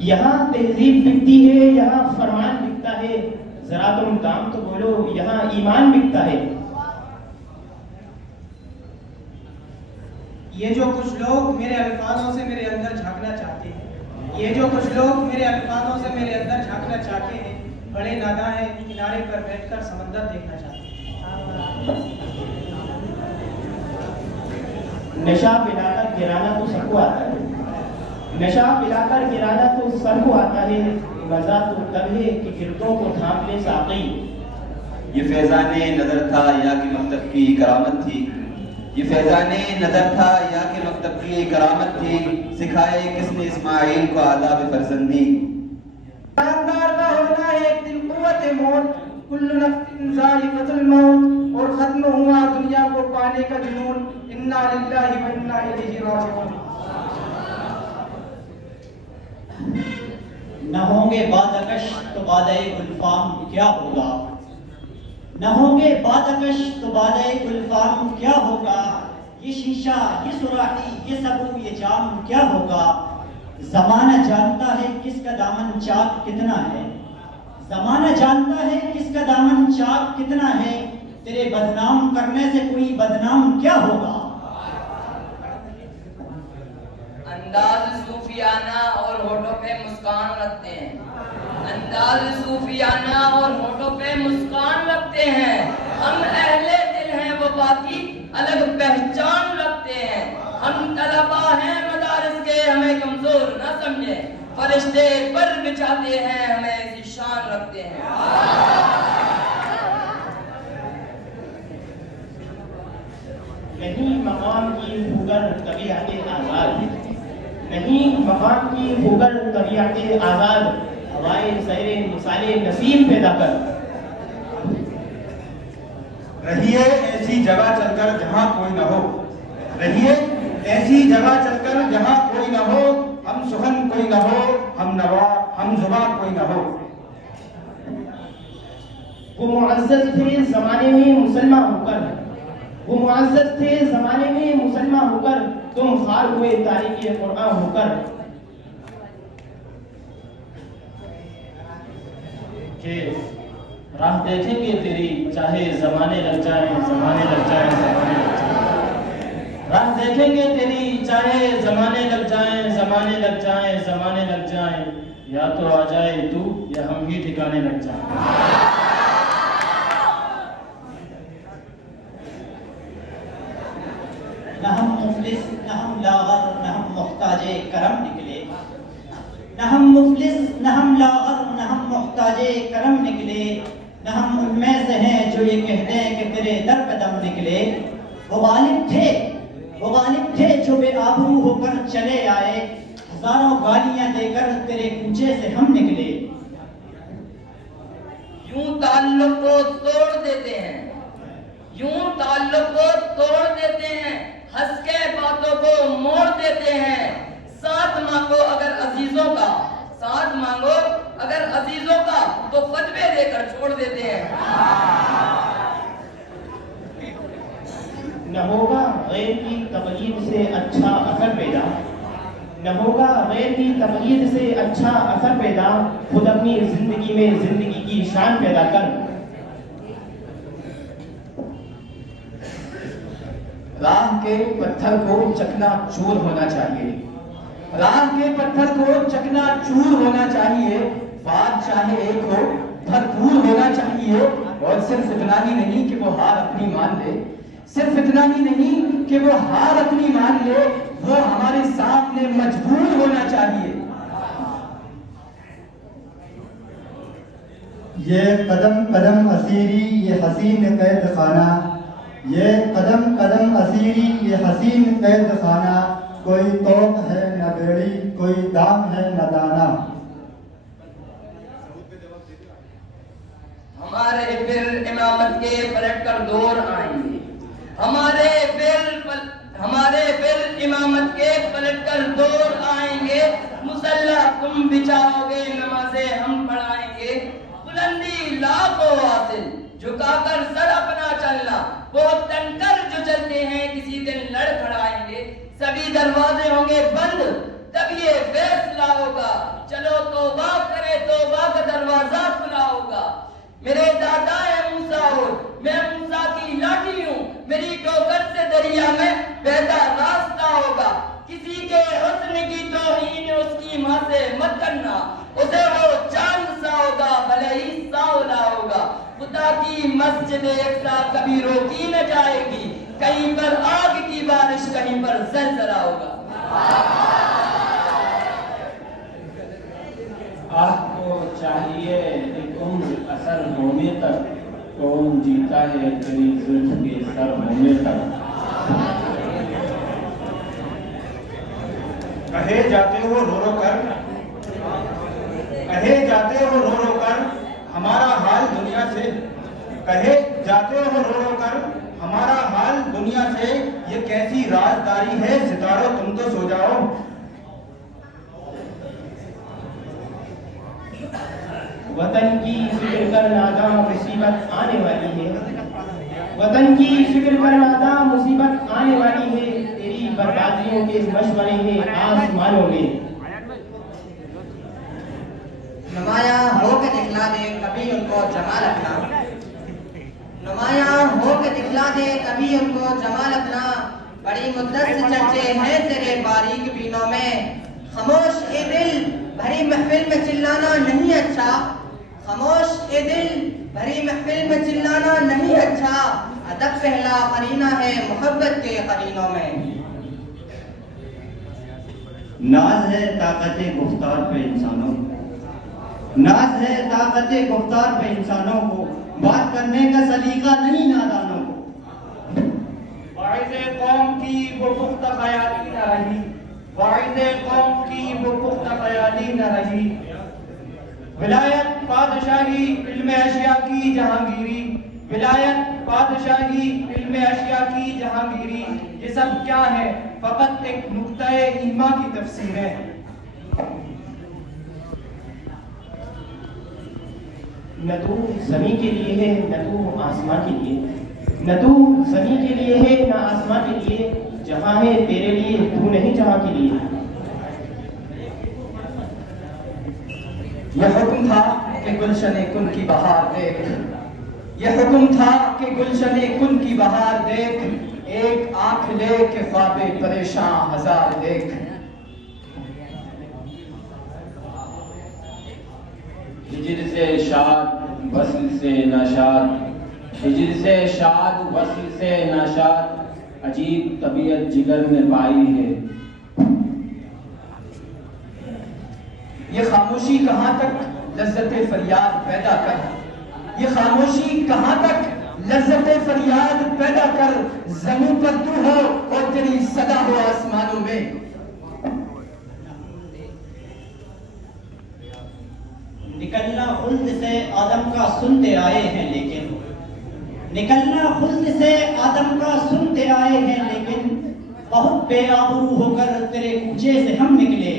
यहाँ तहजीब बिकती है यहाँ फरमान बिकता है। जरा तुम दाम तो बोलो यहाँ ईमान बिकता है। ये जो कुछ लोग मेरे अल्फाजों से मेरे अंदर झांकना चाहते हैं, ये जो कुछ लोग मेरे अल्फाजों से मेरे अंदर झांकना चाहते हैं, बड़े नादान हैं, किनारे पर बैठकर समंदर देखना चाहते हैं। नशा पिलाकर गिराना तो सबको आता है, नशा पिलाकर गिराना तो सबको आता है। मजा तो तब है कि गिरदों को थाम ले साकी। ये फैजाने नजर था या कि मकतब की करामत थी, ये फैजाने नजर था या कि मकतब की करामत थी। सिखाए किसने इस्माइल को आदाब फरजंदी। ईमानदार का होना है एक दिन कुव्वत मौत, कुल्लु नफ्सिन ज़ाइक़तुल मौत। और खत्म हुआ दुनिया को पाने का जुनून। इन्ना लिल्लाहि व इन्ना इलैहि राजिऊन। न होंगे बादकश तो बादे गुलफाम क्या होगा, न होंगे बादकश तो बादे गुलफाम क्या होगा। ये शीशा ये सुराही ये सबू ये जाम क्या होगा। जमाना जानता है किसका दामन चाक कितना है, जमाना जानता है किसका दामन चाक कितना है। तेरे बदनाम करने से कोई बदनाम क्या होगा। अंदाज सूफियाना और होठों पे मुस्कान रखते हैं, अंदाज सूफियाना और होठों पे मुस्कान रखते हैं। हम अहले दिल हैं वो बाकी अलग पहचान रखते हैं। हम तलबा हैं मदारिस के, हमें कमजोर न समझे, फरिश्ते पर बिछाते हैं, हमें ऐसी शान रखते हैं। नहीं मकाम की फुगर तबीयत आज़ाद, नहीं मकाम की फुगर तबीयत आज़ाद, हवाए सैरे मिसाले नसीब पैदा कर। रहिए ऐसी जगह चलकर जहाँ कोई न हो, रहिए ऐसी जगह चलकर जहाँ कोई न हो, हम सुखन कोई न हो, हम नवा हम जुबा कोई न हो। वो मुअज़्ज़ज़ थे ज़माने में मुसलमान होकर, वो मुअज़्ज़ज़ थे ज़माने में मुसलमान होकर, तुम खार हुए तारीख़ कुरान होकर। कि राह देखेंगे तेरी चाहे ज़माने लग जाए, ज़माने लग जाए, ज़माने लग जाए। राह देखेंगे तेरी चाहे ज़माने लग जाए, ज़माने लग जाए, ज़माने लग जाए। या तो आ जाए तू या हम ही ठिकाने लग जाए। न हम मुफलिस न हम लागर न हम मुहताजे करम निकले, न हम मुफलिस न हम लागर न हम मुहताजे करम निकले, न हम उनमें से हैं जो ये कहते हैं कि तेरे दर पे दम निकले। वो गालिब थे जो बेआबरू होकर चले आए, हजारों गालियां देकर तेरे कूचे से हम निकले। यूं ताल्लुक को तोड़ देते हैं, यूं ताल्लुक को तोड़ देते हैं, हंस के बातों को मोड़ देते हैं। साथ मांगो अगर अजीजों का, साथ मांगो अगर अजीजों का, तो फतवे देकर छोड़ देते हैं। न होगा गैर की तकलीद से अच्छा असर पैदा, न होगा गैर की तकलीद से अच्छा असर पैदा, खुद अपनी जिंदगी में जिंदगी की शान पैदा कर। राह के पत्थर को चकनाचूर होना चाहिए, राह के पत्थर को चकनाचूर होना चाहिए। बात चाहे एक हो भरपूर होना चाहिए, और सिर्फ इतना ही नहीं कि वो हार अपनी मान ले, सिर्फ इतना ही नहीं कि वो हार अपनी मान ले, वो हमारे सामने मजबूर होना चाहिए। ये कदम कदम असीरी ये हसीन कैद खाना, ये कदम कदम असीरी ये हसीन कैद खाना, कोई तोप है न बेड़ी कोई दाम है न दाना। हमारे फिर इमामत के पलट कर दौर आएंगे, हमारे फिर इमामत के पलट कर दौर आएंगे। मुसल्ला तुम बिछाओगे, नमाज़े हम पढ़ाएंगे। बुलंदी लाखों हासिल झुकाकर सर अपना चलना, वो तनकर जो चलते हैं किसी दिन लड़ खड़ाएंगे। सभी दरवाजे होंगे बंद तब ये फैसला होगा, चलो तौबा करे तौबा का दरवाजा खुला होगा। मेरे दादा है मूसा और मैं मूसा की लाठी हूँ, मेरी ठोकर से दरिया में बहता रास्ता होगा। किसी के हुस्न की तौहीन उसकी माँ से मत करना, उसे वो चांद सा होगा भले ही सावला होगा। खुदा की मस्जिद एक सा कभी रोकी न जाएगी, कहीं पर आग की बारिश कहीं पर ज़लज़ला होगा। आपको चाहिए एक उम्र असर होने तक, कौन जीता है तेरी जुल्फ के सर होने तक। कहे जाते हो रो रो कर, कहे जाते हो रो रो कर हमारा हाल दुनिया से, कहे जाते हो रो रो कर हमारा हाल दुनिया से। ये कैसी राजदारी है सितारों तुम तो सो जाओ। वतन की फिक्र कर नादा मुसीबत आने वाली है, वतन की फिक्र कर नादा मुसीबत आने वाली है। तेरी बर्बादियों के मशवरे हैं आसमानों में। नुमाया हो के दिखला दे कभी उनको जमाल अपना, नुमाया हो के दिखला दे कभी उनको जमाल अपना। बड़ी मुद्दत से चर्चे हैं तेरे बारीक बीनों में। खामोश ए दिल भरी महफिल में चिल्लाना नहीं अच्छा, खामोश ए दिल भरी महफिल में चिल्लाना नहीं अच्छा। अदब पहला करीना है मोहब्बत के करीनों में। नाज है ताकत गुफ्तार पे इंसानों को, नाज है ताकत गुफ्तार पे इंसानों को, बात करने का सलीका नहीं नादानों को। वाइज़े कौम की वो पुख्ता ख्याली न रही, वाइज़े कौम की वो पुख्ता ख्याली न रही। विलायत बादशाही इल्म अशिया की जहांगीरी, विलायत बादशाही इल्म अशिया की जहांगीरी। ये सब क्या है? फकत एक नुक्ता-ए ईमा की तफसीर है। न तू ज़मीं के लिए है न तू आसमां के लिए, न तू ज़मीं के लिए है न आसमां के लिए। जहां है तेरे लिए तू नहीं जहां के लिए। यह हुक्म था कि गुलशन कुन की बहार देख, यह हुक्म था कि गुलशन कुन की बहार देख। एक आंख ले के ख्वाबे परेशान हजार देख। हिजर से शाद वस्ल से नाशाद, हिजर से शाद वस्ल से नाशाद। अजीब तबीयत जिगर में पाई है। ये खामोशी कहाँ तक लज्जत फरियाद पैदा कर, ये खामोशी कहाँ तक लज्जत फरियाद पैदा कर। ज़मीन पर तू हो और तेरी सदा हो आसमानों में। निकलना खुल्द से आदम का सुनते आए हैं लेकिन, निकलना खुल्द से आदम का सुनते आए हैं लेकिन, बहुत बेआबरू होकर तेरे कूचे से हम निकले।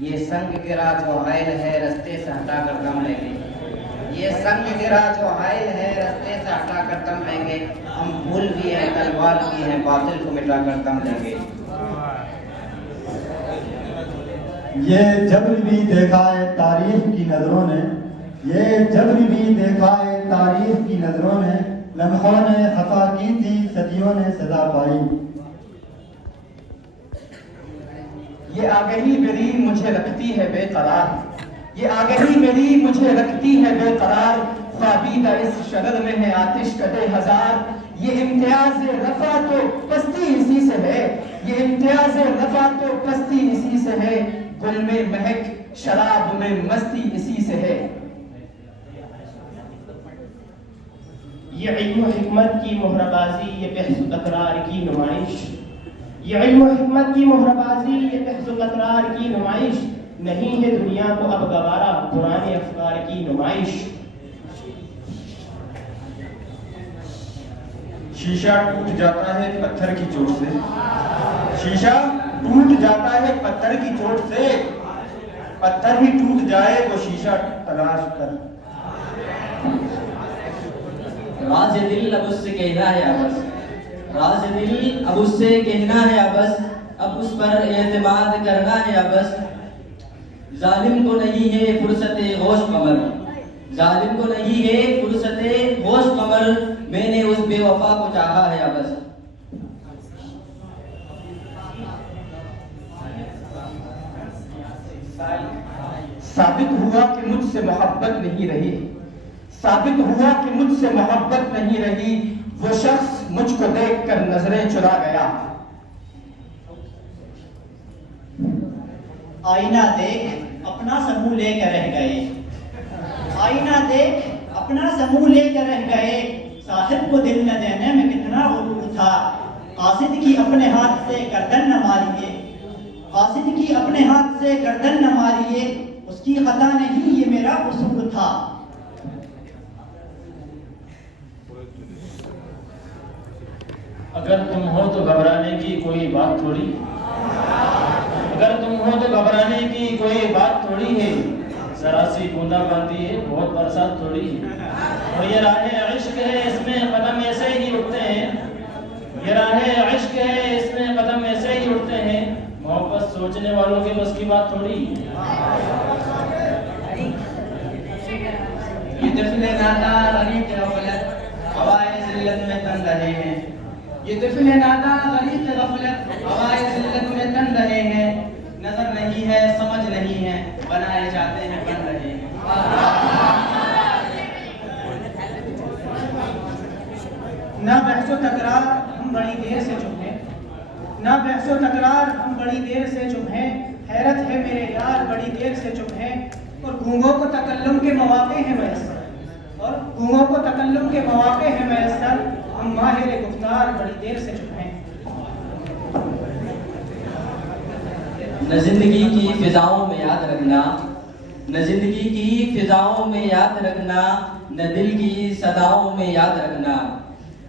ये संग गिरा जो हायल है रास्ते से हटाकर दम लेंगे, ये संग गिरा जो हायल है रास्ते से हटाकर दम लेंगे। हम भूल भी हैं तलवार भी हैं बातिल को मिटाकर दम लेंगे। ये जब्र भी देखा है तारीख की नजरों ने, ये जब्र भी देखा है तारीख की नजरों ने। लम्हों ने खता की थी सदियों ने सजा पाई। ये आगही मेरी मुझे रखती है बेकरार, ये आगही मेरी मुझे रखती है बेकरार। ख्वाबीदा इस शरर में है आतिश कदे हजार। ये इम्तियाज रफा तो पस्ती इसी से है, ये इम्तियाज रफा तो पस्ती इसी से है। गुल में महक शराब में मस्ती इसी से है। ये इल्म हिकमत की मोहरबाजी ये बहस तकरार की नुमाइश, ये इल्म हिकमत की मोहरबाजी ये बहस तकरार की नुमाइश। नहीं है दुनिया को अब गवारा पुराने अफकार की नुमाइश। शीशा टूट जाता है पत्थर की चोट से, शीशा टूट जाता है पत्थर की चोट से। पत्थर ही टूट जाए वो शीशा तलाश कर। राज दिल अब उससे कहना है अबस, राज दिल अब उससे कहना है अबस। अब उस पर एतमाद करना है अबस। जालिम को नहीं है फुर्सते होश कमर, जालिम को नहीं है फुर्सते होश कमर। मैंने उस बेवफा को चाहा है अबस। साबित हुआ कि मुझसे मोहब्बत नहीं रही, साबित हुआ कि मुझसे मोहब्बत नहीं रही। वो शख्स मुझको देखकर नजरें चुरा गया। आईना देख अपना समूह लेकर रह गए, आईना देख अपना समूह लेकर रह गए। साहिब को दिल न देने में कितना गुरूर था। कासिद की अपने हाथ से गर्दन न मारिए, कासिद की अपने हाथ से गर्दन न मारिए। उसकी खता नहीं ये मेरा कसूर था। अगर तुम हो तो घबराने की कोई बात थोड़ी, अगर तुम हो तो घबराने की कोई बात थोड़ी है। जरा सी बूंदाबांदी है बहुत बरसात थोड़ी है। और ये राह इश्क है इसमें कदम ऐसे ही उठते हैं, ये राह इश्क है इसमें कदम ऐसे ही उठते हैं। मोहब्बत सोचने वालों के बस की बात थोड़ी। ये तस्वीर नाता रही के औलत हवाए जिल्लत में तन रहे हैं, ये तिफल नादा गरीब गफलत हवाए जिल्लत में तन रहे हैं, नजर नहीं है समझ नहीं है, बनाए जाते हैं बन रहे हैं। ना बहसो तकरार हम बड़ी देर से चुप हैं, ना बहसो तकरार हम बड़ी देर से चुप हैं, हैरत है मेरे यार बड़ी देर से चुप हैं, और गूंगों को तकल्लुम के मौके हैं मैसर, और गूंगों को तकल्लुम के मौके हैं मैसर, हम माहिर गुफ्तार बड़ी देर से चुप हैं। न जिंदगी की फिजाओं में याद रखना, न जिंदगी की फिजाओं में याद रखना, न दिल की सदाओं में याद रखना,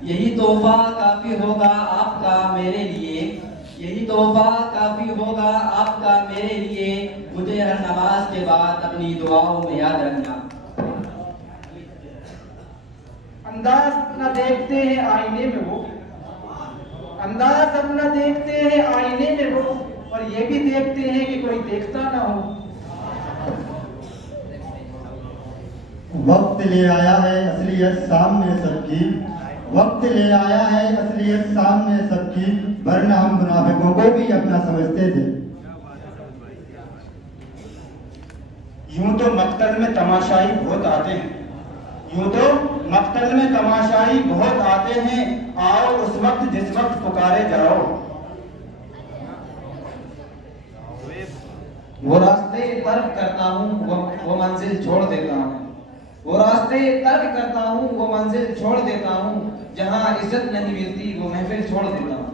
यही तोहफा काफी होगा आपका मेरे लिए, यही तोहफा काफी होगा आपका मेरे लिए, मुझे हर नमाज के बाद अपनी दुआओं में याद रखना। अंदाज अपना देखते हैं आईने में वो, अंदाज अपना देखते हैं आईने में वो, और ये भी देखते हैं कि कोई देखता ना हो। वक्त ले आया है असलियत सामने सबकी, वक्त ले आया है असलियत सामने सबकी, वरना हम मुनाफिकों को भी अपना समझते थे। यूं तो मक्तल में तमाशाई बहुत आते हैं, यूं तो मक्तल में तमाशाई बहुत आते हैं, आओ उस वक्त जिस वक्त पुकारे जाओ। वो रास्ते तर्क करता हूँ वो मंजिल छोड़ देता हूँ, वो रास्ते तर्क करता हूँ वो मंजिल छोड़ देता हूँ, जहाँ इज्जत नहीं मिलती वो महफिल छोड़ देता हूँ।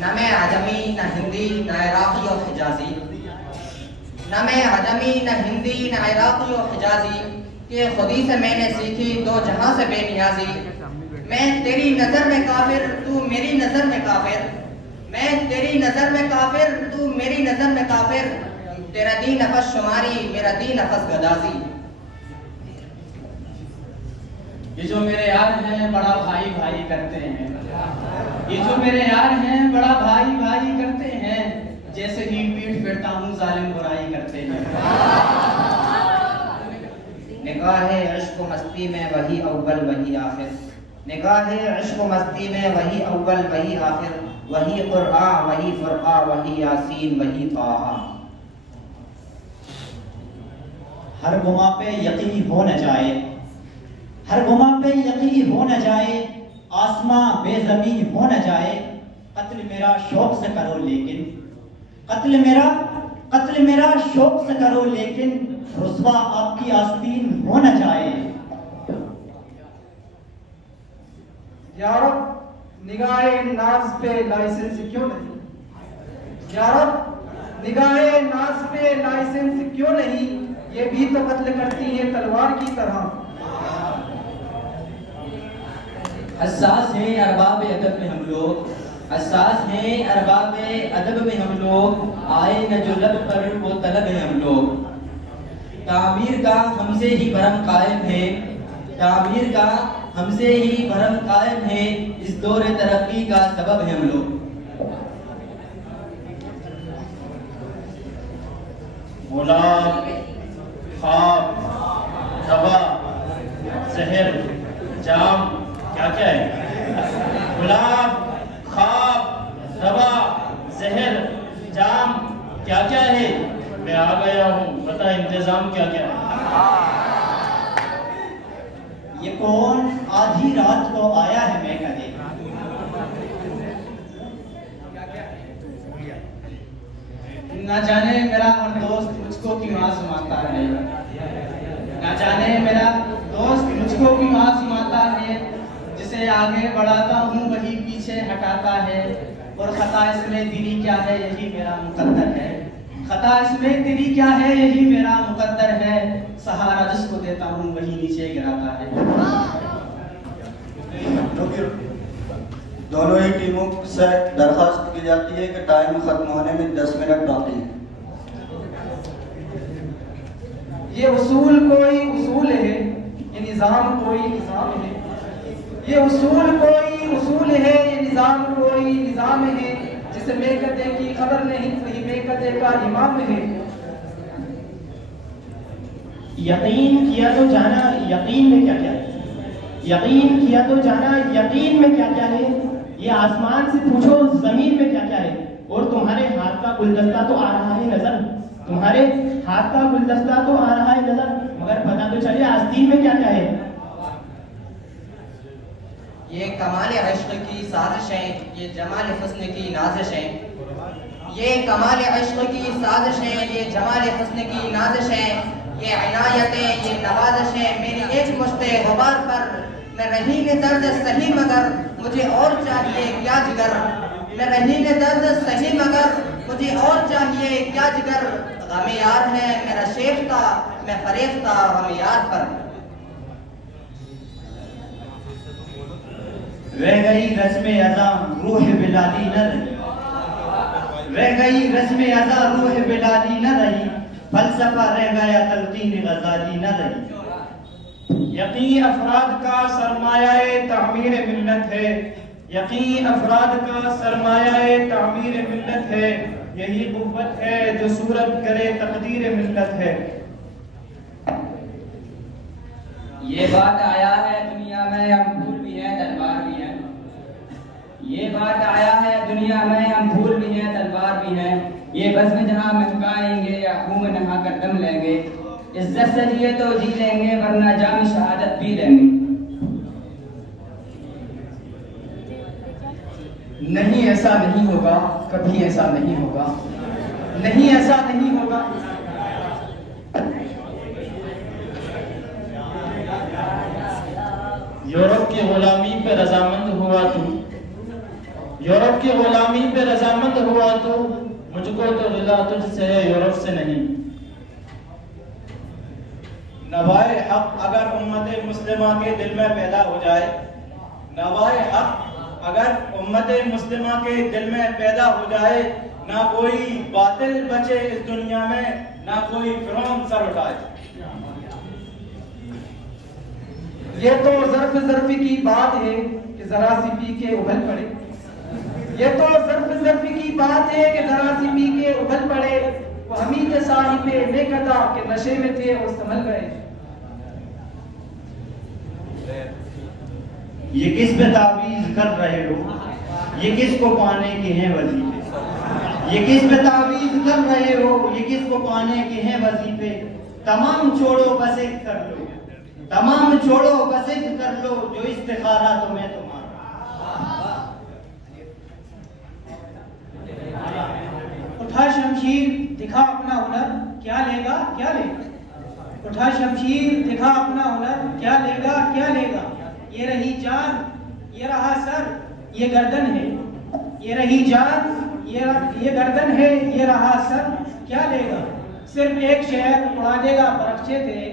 न मैं अजमी न हिंदी न इराकी और हिजाजी, न मैं अजमी न हिंदी न इराकी और हिजाजी, कि खुदी से मैंने सीखी दो जहां से बेनियाजी। मैं तेरी नजर में काफिर तू मेरी नजर में काफिर, मैं तेरी नजर में काफिर तू मेरी नजर में काफिर, तेरा दीन अफस शुमारी मेरा दीन अफस गदाजी। ये जो मेरे यार हैं बड़ा भाई भाई करते हैं, ये जो मेरे यार हैं बड़ा भाई भाई करते हैं, जैसे ही पीठ फेरता हूँ जालिम बुराई करते हैं। निगाहे इश्क मस्ती में वही अव्वल वही आखिर, निगाहे इश्क मस्ती में वही अव्वल वही आखिर, वही कुरआन वही फुरका वही यासीन वही ताहा। हर गुमा पे यकीन हो न जाए, हर गुमा पे यकीन हो न जाए, आसमां बेज़मीन हो न जाए, कत्ल मेरा शौक से करो लेकिन, कत्ल मेरा शौक से करो लेकिन, रुस्वा आपकी आस्तीन हो न जाए। यार निगाहे नाज पे लाइसेंस क्यों नहीं, यार निगाहे नाज पे लाइसेंस क्यों नहीं, ये भी तो कत्ल करती है तलवार की तरह। हसास हैं अरबाब अदब में हम लोग, हसास हैं अरबाब अदब में हम लोग, आए न जो लब पर वो तलब है हम लोग। तामीर का हमसे ही भरम कायम है, तामीर का हमसे ही भरम कायम है, इस दौरे तरक्की का सबब है हम लोग। गुलाब ख्वाब दवा जहर जाम क्या क्या है, गुलाब ख्वाब दवा जहर जाम क्या क्या है, मैं आ गया हूँ बता इंतजाम क्या क्या है। ये कौन आधी रात को आया है मैं कदे, ना जाने मेरा हर दोस्त मुझको क्यों आजमाता है, ना जाने मेरा दोस्त मुझको क्यों आजमाता है, जिसे आगे बढ़ाता हूँ वही पीछे हटाता है, और खता इसमें तेरी क्या है यही मेरा मुकद्दर है, खता इसमें तेरी क्या है यही मेरा मुकद्दर है, सहारा जिसको देता हूँ वही नीचे गिराता है। दोनों ही टीमों से दरखास्त की जाती है कि टाइम खत्म होने में 10 मिनट बाकी हैं। ये उसूल कोई उसूल है, ये निज़ाम कोई निज़ाम है, ये उसूल कोई उसूल है, ये निज़ाम कोई निज़ाम है, जिसे बेकते की खबर नहीं वही बेकते का इमाम है। यकीन किया तो जाना यकीन में क्या क्या है, यकीन किया तो जाना यकीन में क्या क्या है, ये आसमान से पूछो जमीन में क्या क्या है। और तुम्हारे हाथ का गुलदस्ता तो आ रहा है नजर, तुम्हारे हाथ का गुलदस्ता तो आ रहा है नजर, मगर पता तो चले आस्तीन में क्या क्या है। ये कमाल इश्क की साजिशें, ये जमाल हुस्न की नाज़िशें, ये कमाल इश्क की साजिशें, ये जमाल हुस्न की नाज़िशें, ये इनायतें, ये नवाज़िशें मेरी एक मुश्ते गुबार पर। मैं रही में दर्द सही मगर मुझे और चाहिए क्या जिगर, मैं रही में दर्द सही मगर मुझे और चाहिए क्या जिगर। गम यार है मेरा शेफ्ता, मैं फरेफ्ता गम यार पर। रह गई रस्म अज़ा रूह बिलादी न रही, रह गई रस्म अज़ा रूह बिलादी न रही, फलसफा रह गया तलकीन गज़ाली न रही। यकीन अफराद का सरमाया तामीर मिल्लत है, यकीन अफराद का सरमाया तामीर मिल्लत है, यही कुव्वत है जो सूरत करे तकदीर मिल्लत है। ये बात आया है दुनिया में हम फूल भी हैं तलवार भी हैं, ये बात आया है दुनिया में हम फूल भी हैं तलवार भी हैं, ये बज़्म जहाँ महकाएंगे या खून नहा कर दम लेंगे, इज्जत से जिए तो जी लेंगे वरना जाम शहादत पी लेंगे। नहीं ऐसा नहीं होगा, कभी ऐसा नहीं होगा, नहीं ऐसा नहीं होगा। यूरोप की गुलामी पे रजामंद हुआ तू, यूरोप की गुलामी पे रजामंद हुआ तू, मुझको तो गिला तुझसे है यूरोप से नहीं। नवाए हक अगर उम्मत मुस्लिमा के दिल में पैदा हो जाए, नवाए हक अगर उम्मत मुस्लिमा के दिल में पैदा हो जाए, ना कोई बातिल बचे इस दुनिया में, ना कोई फिरौन सर उठाए। ये तो ज़र्फ ज़र्फी की बात है कि जरा सी पी के उबल पड़े, ये तो ज़र्फ ज़र्फी की बात है कि जरा सी पी के उबल पड़े। वो हमीद साहिबे बेकदा के नशे में थे और संभल गए। ये किस पे तावीज़ कर रहे हो, ये किसको पाने के हैं वजीफे, ये किस पे तावीज़ कर रहे हो, ये किसको पाने के हैं वजीफे। तमाम छोड़ो बस एक कर लो, तमाम छोड़ो बस एक कर लो, जो इस्तिखारा तुम्हें तुम्हारा। उठा शमशीर दिखा अपना हुनर, क्या लेगा क्या लेगा। उठा शमशीर दिखा अपना हुनर, क्या लेगा क्या लेगा। ये रही जान, ये रहा सर, ये गर्दन है, ये रही जान, ये गर्दन है, ये रहा सर, क्या लेगा। सिर्फ एक शहर उड़ा देगा बरकचे तेरे,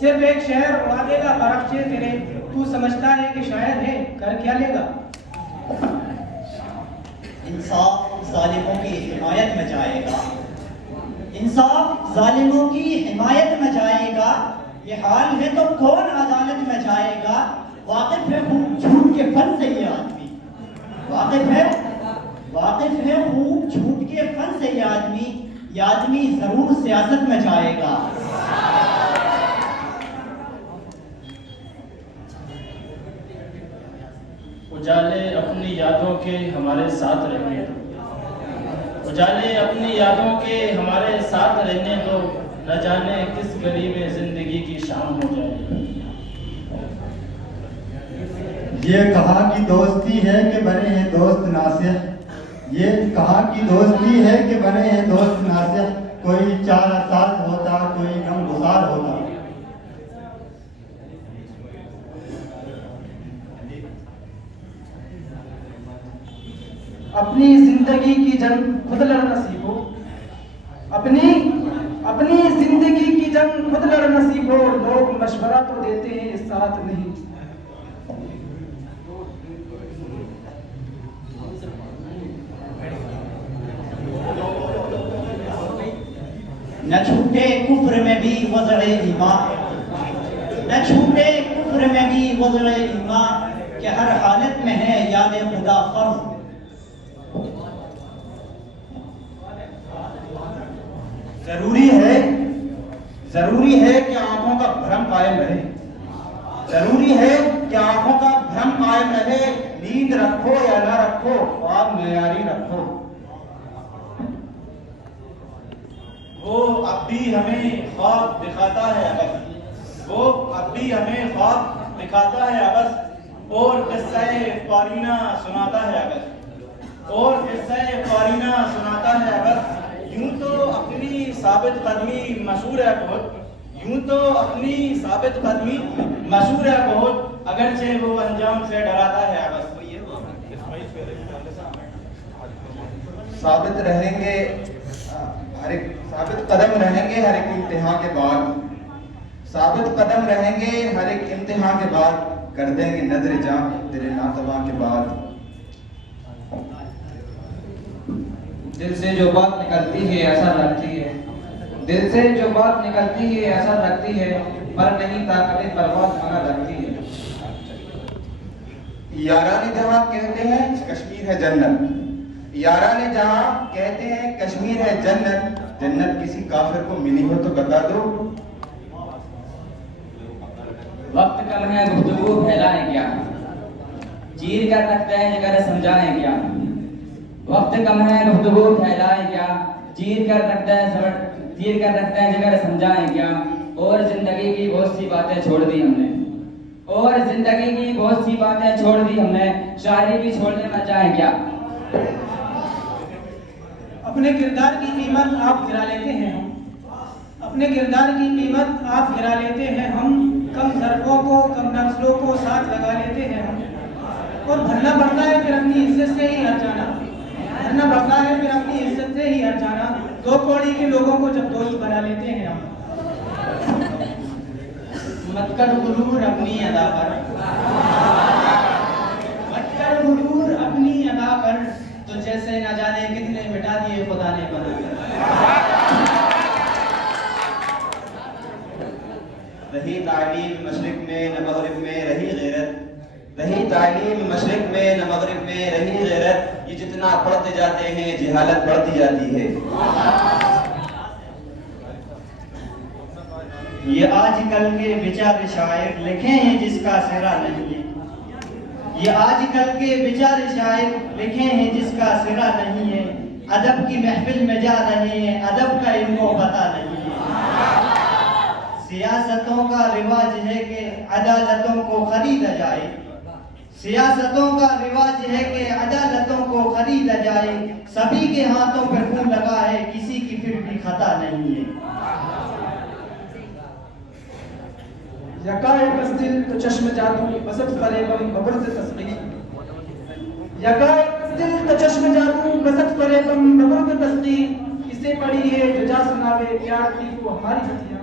सिर्फ एक शहर उड़ा देगा बरकचे तेरे। तू समझता है कि शायर है, कर क्या लेगा। इंसाफ जालिमों की हिमायत में जाएगा, इंसाफ जालिमों की हिमायत में जाएगा। ये हाल है तो कौन अदालत में जाएगा। वाकिफ है खूब झूठ के फन से ये आदमी, वाकिफ है खूब झूठ के फन से ये आदमी जरूर सियासत में जाएगा। उजाले अपनी यादों के हमारे साथ रहने दो, उजाले अपनी यादों के हमारे साथ रहने दो, न जाने किस गली में जिंदगी की शाम हो जाए। ये कहा कि दोस्ती है कि बने हैं दोस्त नासिर, ये कहा कि दोस्ती है कि बने हैं दोस्त नासिर। कोई चार साथ होता, कोई गम गुजार होता। अपनी जिंदगी की जंग खुद लड़ना सीखो, अपनी जिंदगी की जंग खुद लड़ना सीखो। लोग मशवरा तो देते हैं साथ नहीं। न छूटे कुफ्र में भी वज़्र ईमान, न छूटे कुफ्र में भी वज़्र ईमान, कि हर हालत में है याद खुदा फर्ज। जरूरी है कि आंखों का भ्रम कायम रहे, जरूरी है कि आंखों का भ्रम कायम रहे, नींद रखो या ना रखो, ख्वाब मेयारी रखो। वो अब भी हमें ख्वाब दिखाता है अबस, वो अब भी हमें ख्वाब दिखाता है अबस, और किस्से क़ारीना सुनाता है अबस, और किस्से क़ारीना सुनाता है अबस। यूं तो अपनी साबित कदमी मशहूर है बहुत, यूं तो अपनी साबित कदमी मशहूर है बहुत, अगरचे वो अंजाम से डराता है अबस। साबित रहेंगे हर एक, साबित कदम रहेंगे हर एक इम्तिहान के बाद, साबित कदम रहेंगे हर एक इम्तिहान के बाद, कर देंगे नजर जां तेरे नातवा के बाद। दिल से जो बात निकलती है असर रखती है, दिल से जो बात निकलती है असर रखती है, पर नहीं ताकत बर्बाद मगर रखती है। याराने जहां कहते हैं कश्मीर है जन्नत, याराने जहां कहते हैं कश्मीर है जन्नत, जन्नत किसी काफिर को मिली हो तो बता दो। वक्त कम है गुफ्तगू फैलाएं क्या, चीर कर रखते हैं जगह समझाएं क्या। वक्त कम है गुफ्तगू फैलाएं क्या, चीर कर रखते हैं जगह समझाएं क्या। और जिंदगी की बहुत सी बातें छोड़ दी हमने, और जिंदगी की बहुत सी बातें छोड़ दी हमने, शायरी भी छोड़ने न चाहें क्या। अपने किरदार की कीमत आप गिरा लेते हैं हम, अपने किरदार की कीमत आप गिरा लेते हैं हम, कम ज़रफ़ों को कम नस्लों को साथ लगा लेते हैं हम। और भरना पड़ता है फिर अपनी इज्जत से ही हट जाना, भरना पड़ता है फिर अपनी इज्जत से ही हट जाना। दो कौड़ी के लोगों को जब दो ही बना लेते हैं हम। मत कर गुरूर अपनी अदा पर, मत कर गुरूर अपनी अदा पर, तो जैसे न जाने कितने मिटा दिए खुदा ने बनाकर। रही तालीम मशरिक में न मगरिब में रही गैरत, रही तालीम मशरिक में न मगरिब में रही गैरत, ये जितना पढ़ते जाते हैं जहालत बढ़ती जाती है। ये आजकल के बेचारे शायर लिखे हैं जिसका सिरा नहीं है, ये आजकल के बेचारे शायर लिखे हैं जिसका सिरा नहीं है। अदब की महफिल में जा रहे हैं, अदब का इनको पता नहीं है। सियासतों का रिवाज है कि अदालतों को खरीदा जाए, सियासतों का रिवाज है कि अदालतों को खरीदा जाए। सभी के हाथों पर खून लगा है, किसी की फिर भी खता नहीं है। यकायक दिल तो चश्म जादू बसत फरेबम बबर्द तस्बीह, यकायक दिल तो चश्म जादू बसत फरेबम बबर्द तस्बीह। इसे पढ़ी है जो जा सुनावे प्यार की वो हमारी हथिया।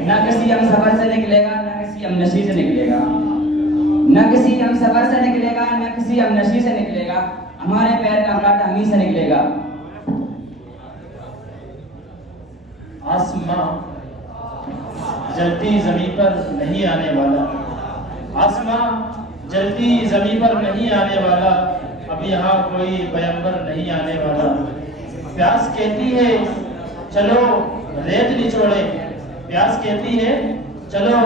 न किसी हम सफर से निकलेगा, न किसी हम नशी से निकलेगा, न किसी हम सफर से निकलेगा, न किसी हम नशी से निकलेगा। हमारे पैर का कांटा हम ही से निकलेगा। आसमां जलती जमीन पर नहीं आने वाला, आसमां जलती जमीन पर नहीं आने वाला, अब यहाँ कोई पैगंबर नहीं आने वाला। प्यास कहती है चलो रेत निचोड़े, प्यास कहती है चलो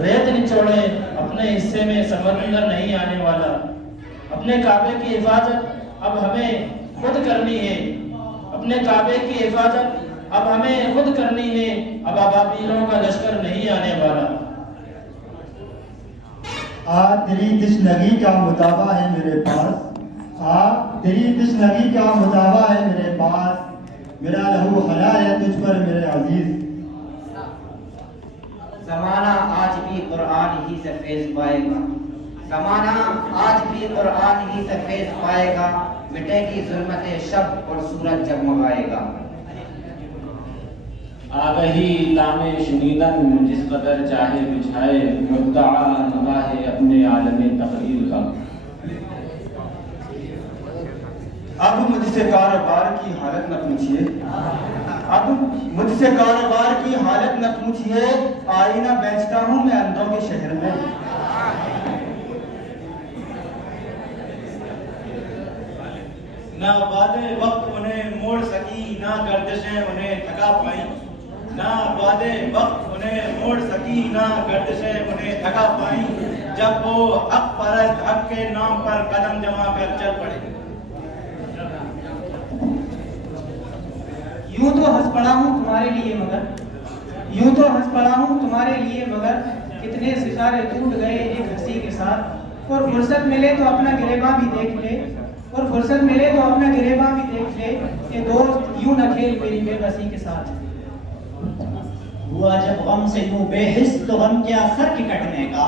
रेत निचोड़े, अपने हिस्से में समंदर नहीं आने वाला। अपने काबे की हिफाजत अब हमें खुद करनी है, अपने काबे की हिफाजत अब हमें खुद करनी है, अब अबाबीलों का लश्कर नहीं आने वाला। तेरी तशनगी का मुताबा है मेरे पास, तेरी तशनगी का मुताबा है मेरे पास, मेरा लहू हला है तुझ पर मेरे अजीज। ज़माना आज भी कुरान ही से फैज़ पाएगा, ज़माना आज भी कुरान ही से फैज़ पाएगा। मिटेगी ज़ुल्मत शब और सूरज जगमगाएगा। आगही तामे शुनीदन जिस कदर चाहे बिछाए, मुद्दआ नवाहे अपने आलमे तकरीर का। अब मुझसे कारोबार की हालत न पूछिए, अब मुझसे कारोबार की हालत न पूछिए, आईना बेचता हूँ मैं अंधों के शहर में। ना बातें वक्त उन्हें मोड़ सकी, ना गर्दिशें उन्हें थका पाई, ना वादे वक्त उन्हें मोड़ सकी, ना गर्दिशें उन्हें थका पाई, जब वो हक परस्त हक के नाम पर कदम जमा कर चल पड़े। यूं तो हंस पड़ा हूँ तुम्हारे लिए मगर, यूं तो हंस पड़ा हूँ तुम्हारे लिए मगर, कितने सितारे टूट गए एक हंसी के साथ। और फुर्सत मिले तो अपना गिरेबां भी देख ले, और फुर्सत मिले तो अपना गिरेबां भी देख ले, कि दोस्त यूं न खेल मेरी बेबसी के साथ। हुआ जब गम से यूं बेहिस तो गम क्या सर के कटने का,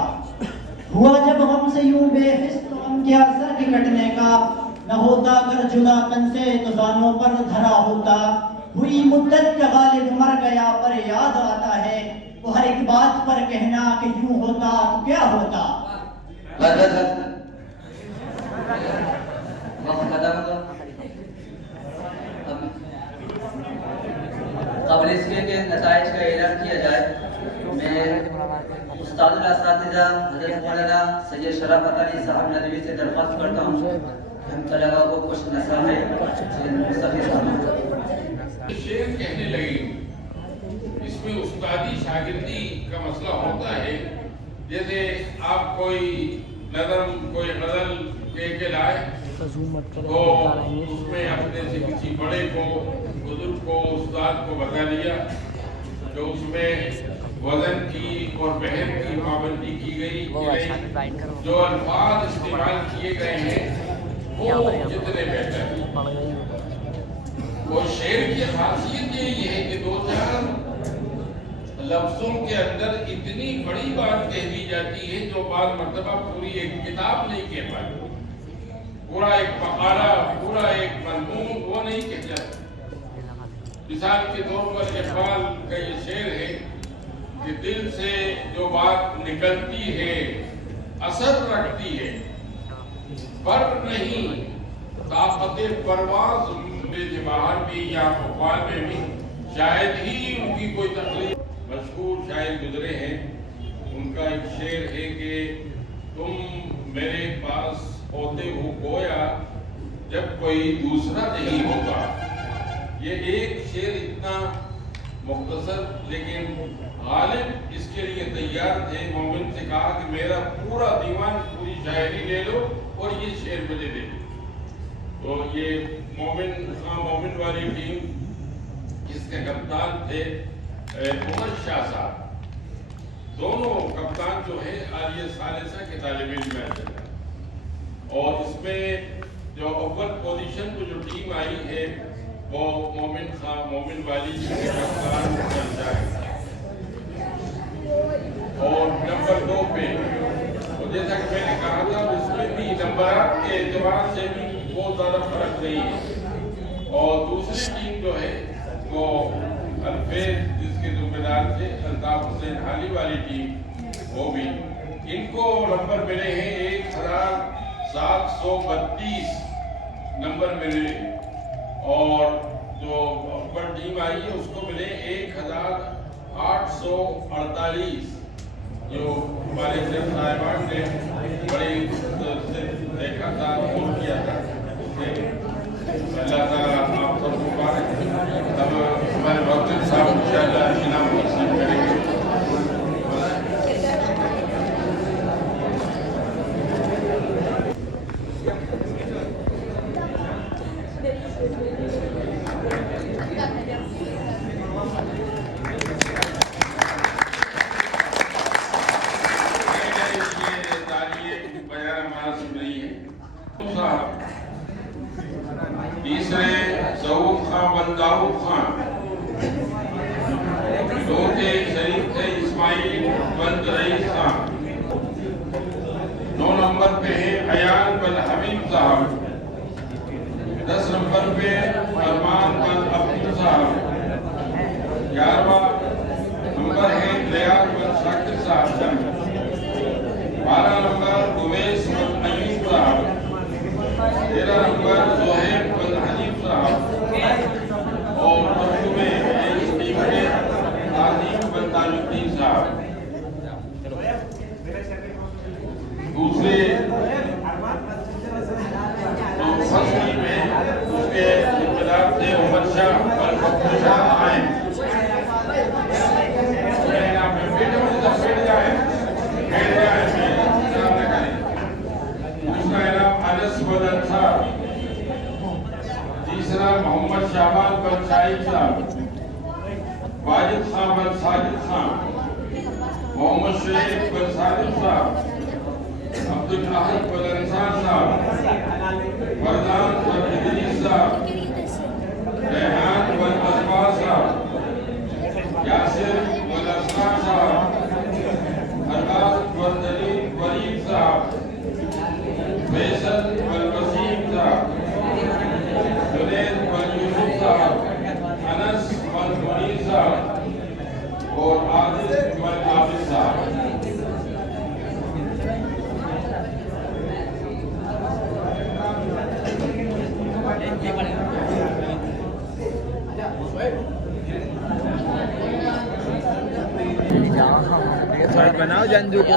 हुआ जब गम से यूं बेहिस तो गम क्या सर के कटने का। न होता कर जुदापन से तो जानों पर धरा होता, हुई मुद्दत का गालिब मर गया पर याद आता है, वो हर एक बात पर कहना कि यूं होता तो क्या होता। वक्त खत्म हो। कबल इसके के नताइज का ऐलान किया जाए, मैं उस्ताद असातिज़ा हज़रत मौलाना सैयद शराफत अली साहब नदवी से दरख्वास्त करता हूँ कि हम तलबा को कुछ नसीहत मुस्तफ़ी साहब शेर कहने लगे। इसमें उस्तादी शागिर्दी का मसला होता है। जैसे आप कोई नज़म कोई गज़ल के लाए तो उसमें अपने से किसी बड़े को बुजुर्ग को उस्ताद को बता दिया, तो उसमें वजन की और बहन की पाबंदी की गई, जो अल्फाज इस्तेमाल किए गए हैं वो जितने बेहतर हैं। और शेर की खासियत यही है कि दो चार लफ्जों के अंदर इतनी बड़ी बात कह दी जाती है जो बाद मर्तबा पूरी एक किताब नहीं कह पाती, पूरा एक मकाला, पूरा एक मज़मून वो नहीं कह जाता। मिसाल के तौर पर इकबाल का ये शेर है कि दिल से जो बात निकलती है असर रखती है, पर नहीं ताकत परवाज़ बाहर भी या भोपाल में भी शायद ही उनकी कोई तकलीफ। मशहूर शायर गुजरे हैं, उनका एक शेर है कि तुम मेरे पास होते हो गोया जब कोई दूसरा नहीं होगा। ये एक शेर इतना मुख्तसर लेकिन गालिब इसके लिए तैयार थे। मोमिन से कहा कि मेरा पूरा दीवान पूरी शायरी ले लो और ये शेर मुझे दे दो। तो ये मोमिन वाली टीम इसके कप्तान थे उमर शाह साहब। दोनों कप्तान जो है आलिया सालिसा के तालिब इल्म हैं। और इसमें जो अव्वल पोजीशन पर जो टीम आई है वो मोमिन वाली के कप्तान चलता है। और नंबर 2 पे तो जैसा कि मैंने कहा था उसमें भी नंबर के एतबार से भी बहुत ज़्यादा फर्क नहीं है। और दूसरी टीम जो है वो अल्फेज जिसके जिम्मेदार थे अल्ताफ हुसैन हाली वाली टीम, वो भी इनको नंबर मिले हैं 1732 नंबर मिले। और जो अव्वल टीम आई है उसको मिले 1848। जो हमारे साहिबान ने बड़ी देखा था फोन किया था, अल्लाह ताला आप सबको मुबारक। अब हमारे डॉक्टर साहब इंशाअल्लाह इनाम नसीब करेंगे। तीसरे ज़ऊफ़ खां बंदाऊफ़ खां, चौथे शरीफ थे इस्माइल बंद रईस खां। 9 नंबर पे है अयान बन हमीद साहब। 10 नंबर पे अरमान बन अब्दुल साहब। 11वां नंबर है लियात बन शाकिर साहब। 12 नंबर उवैस बन अयूब साहब। 13 नंबर ज़ोहैब बन हनीफ साहब। और इस टीम के आज़ीम बन ताजुद्दीन साहब। दूसरे जो फर्स्ट टीम है उसके जिम्मेदार थे उमर शाह और बख्तर शाह आए। तीसरा मोहम्मद शाहबाज बन शाहिद साहब, वाजिद खान बन साजिद खान, मोहम्मद शरीफ बन सादिक साहब, अब्दुल अहद बन अंसार साहब, फरदान बन इदरीस साहब, रेहान बन अजबार साहब, यासिर बन असरार साहब, अरबाज बन दलील वरीद साहब, फैसल बन वसीम साहब, जुनैद बन यूसुफ साहब, अनस बन मुनीर साहब और आदिल बन आबिद साहब। बनाओ जंजू को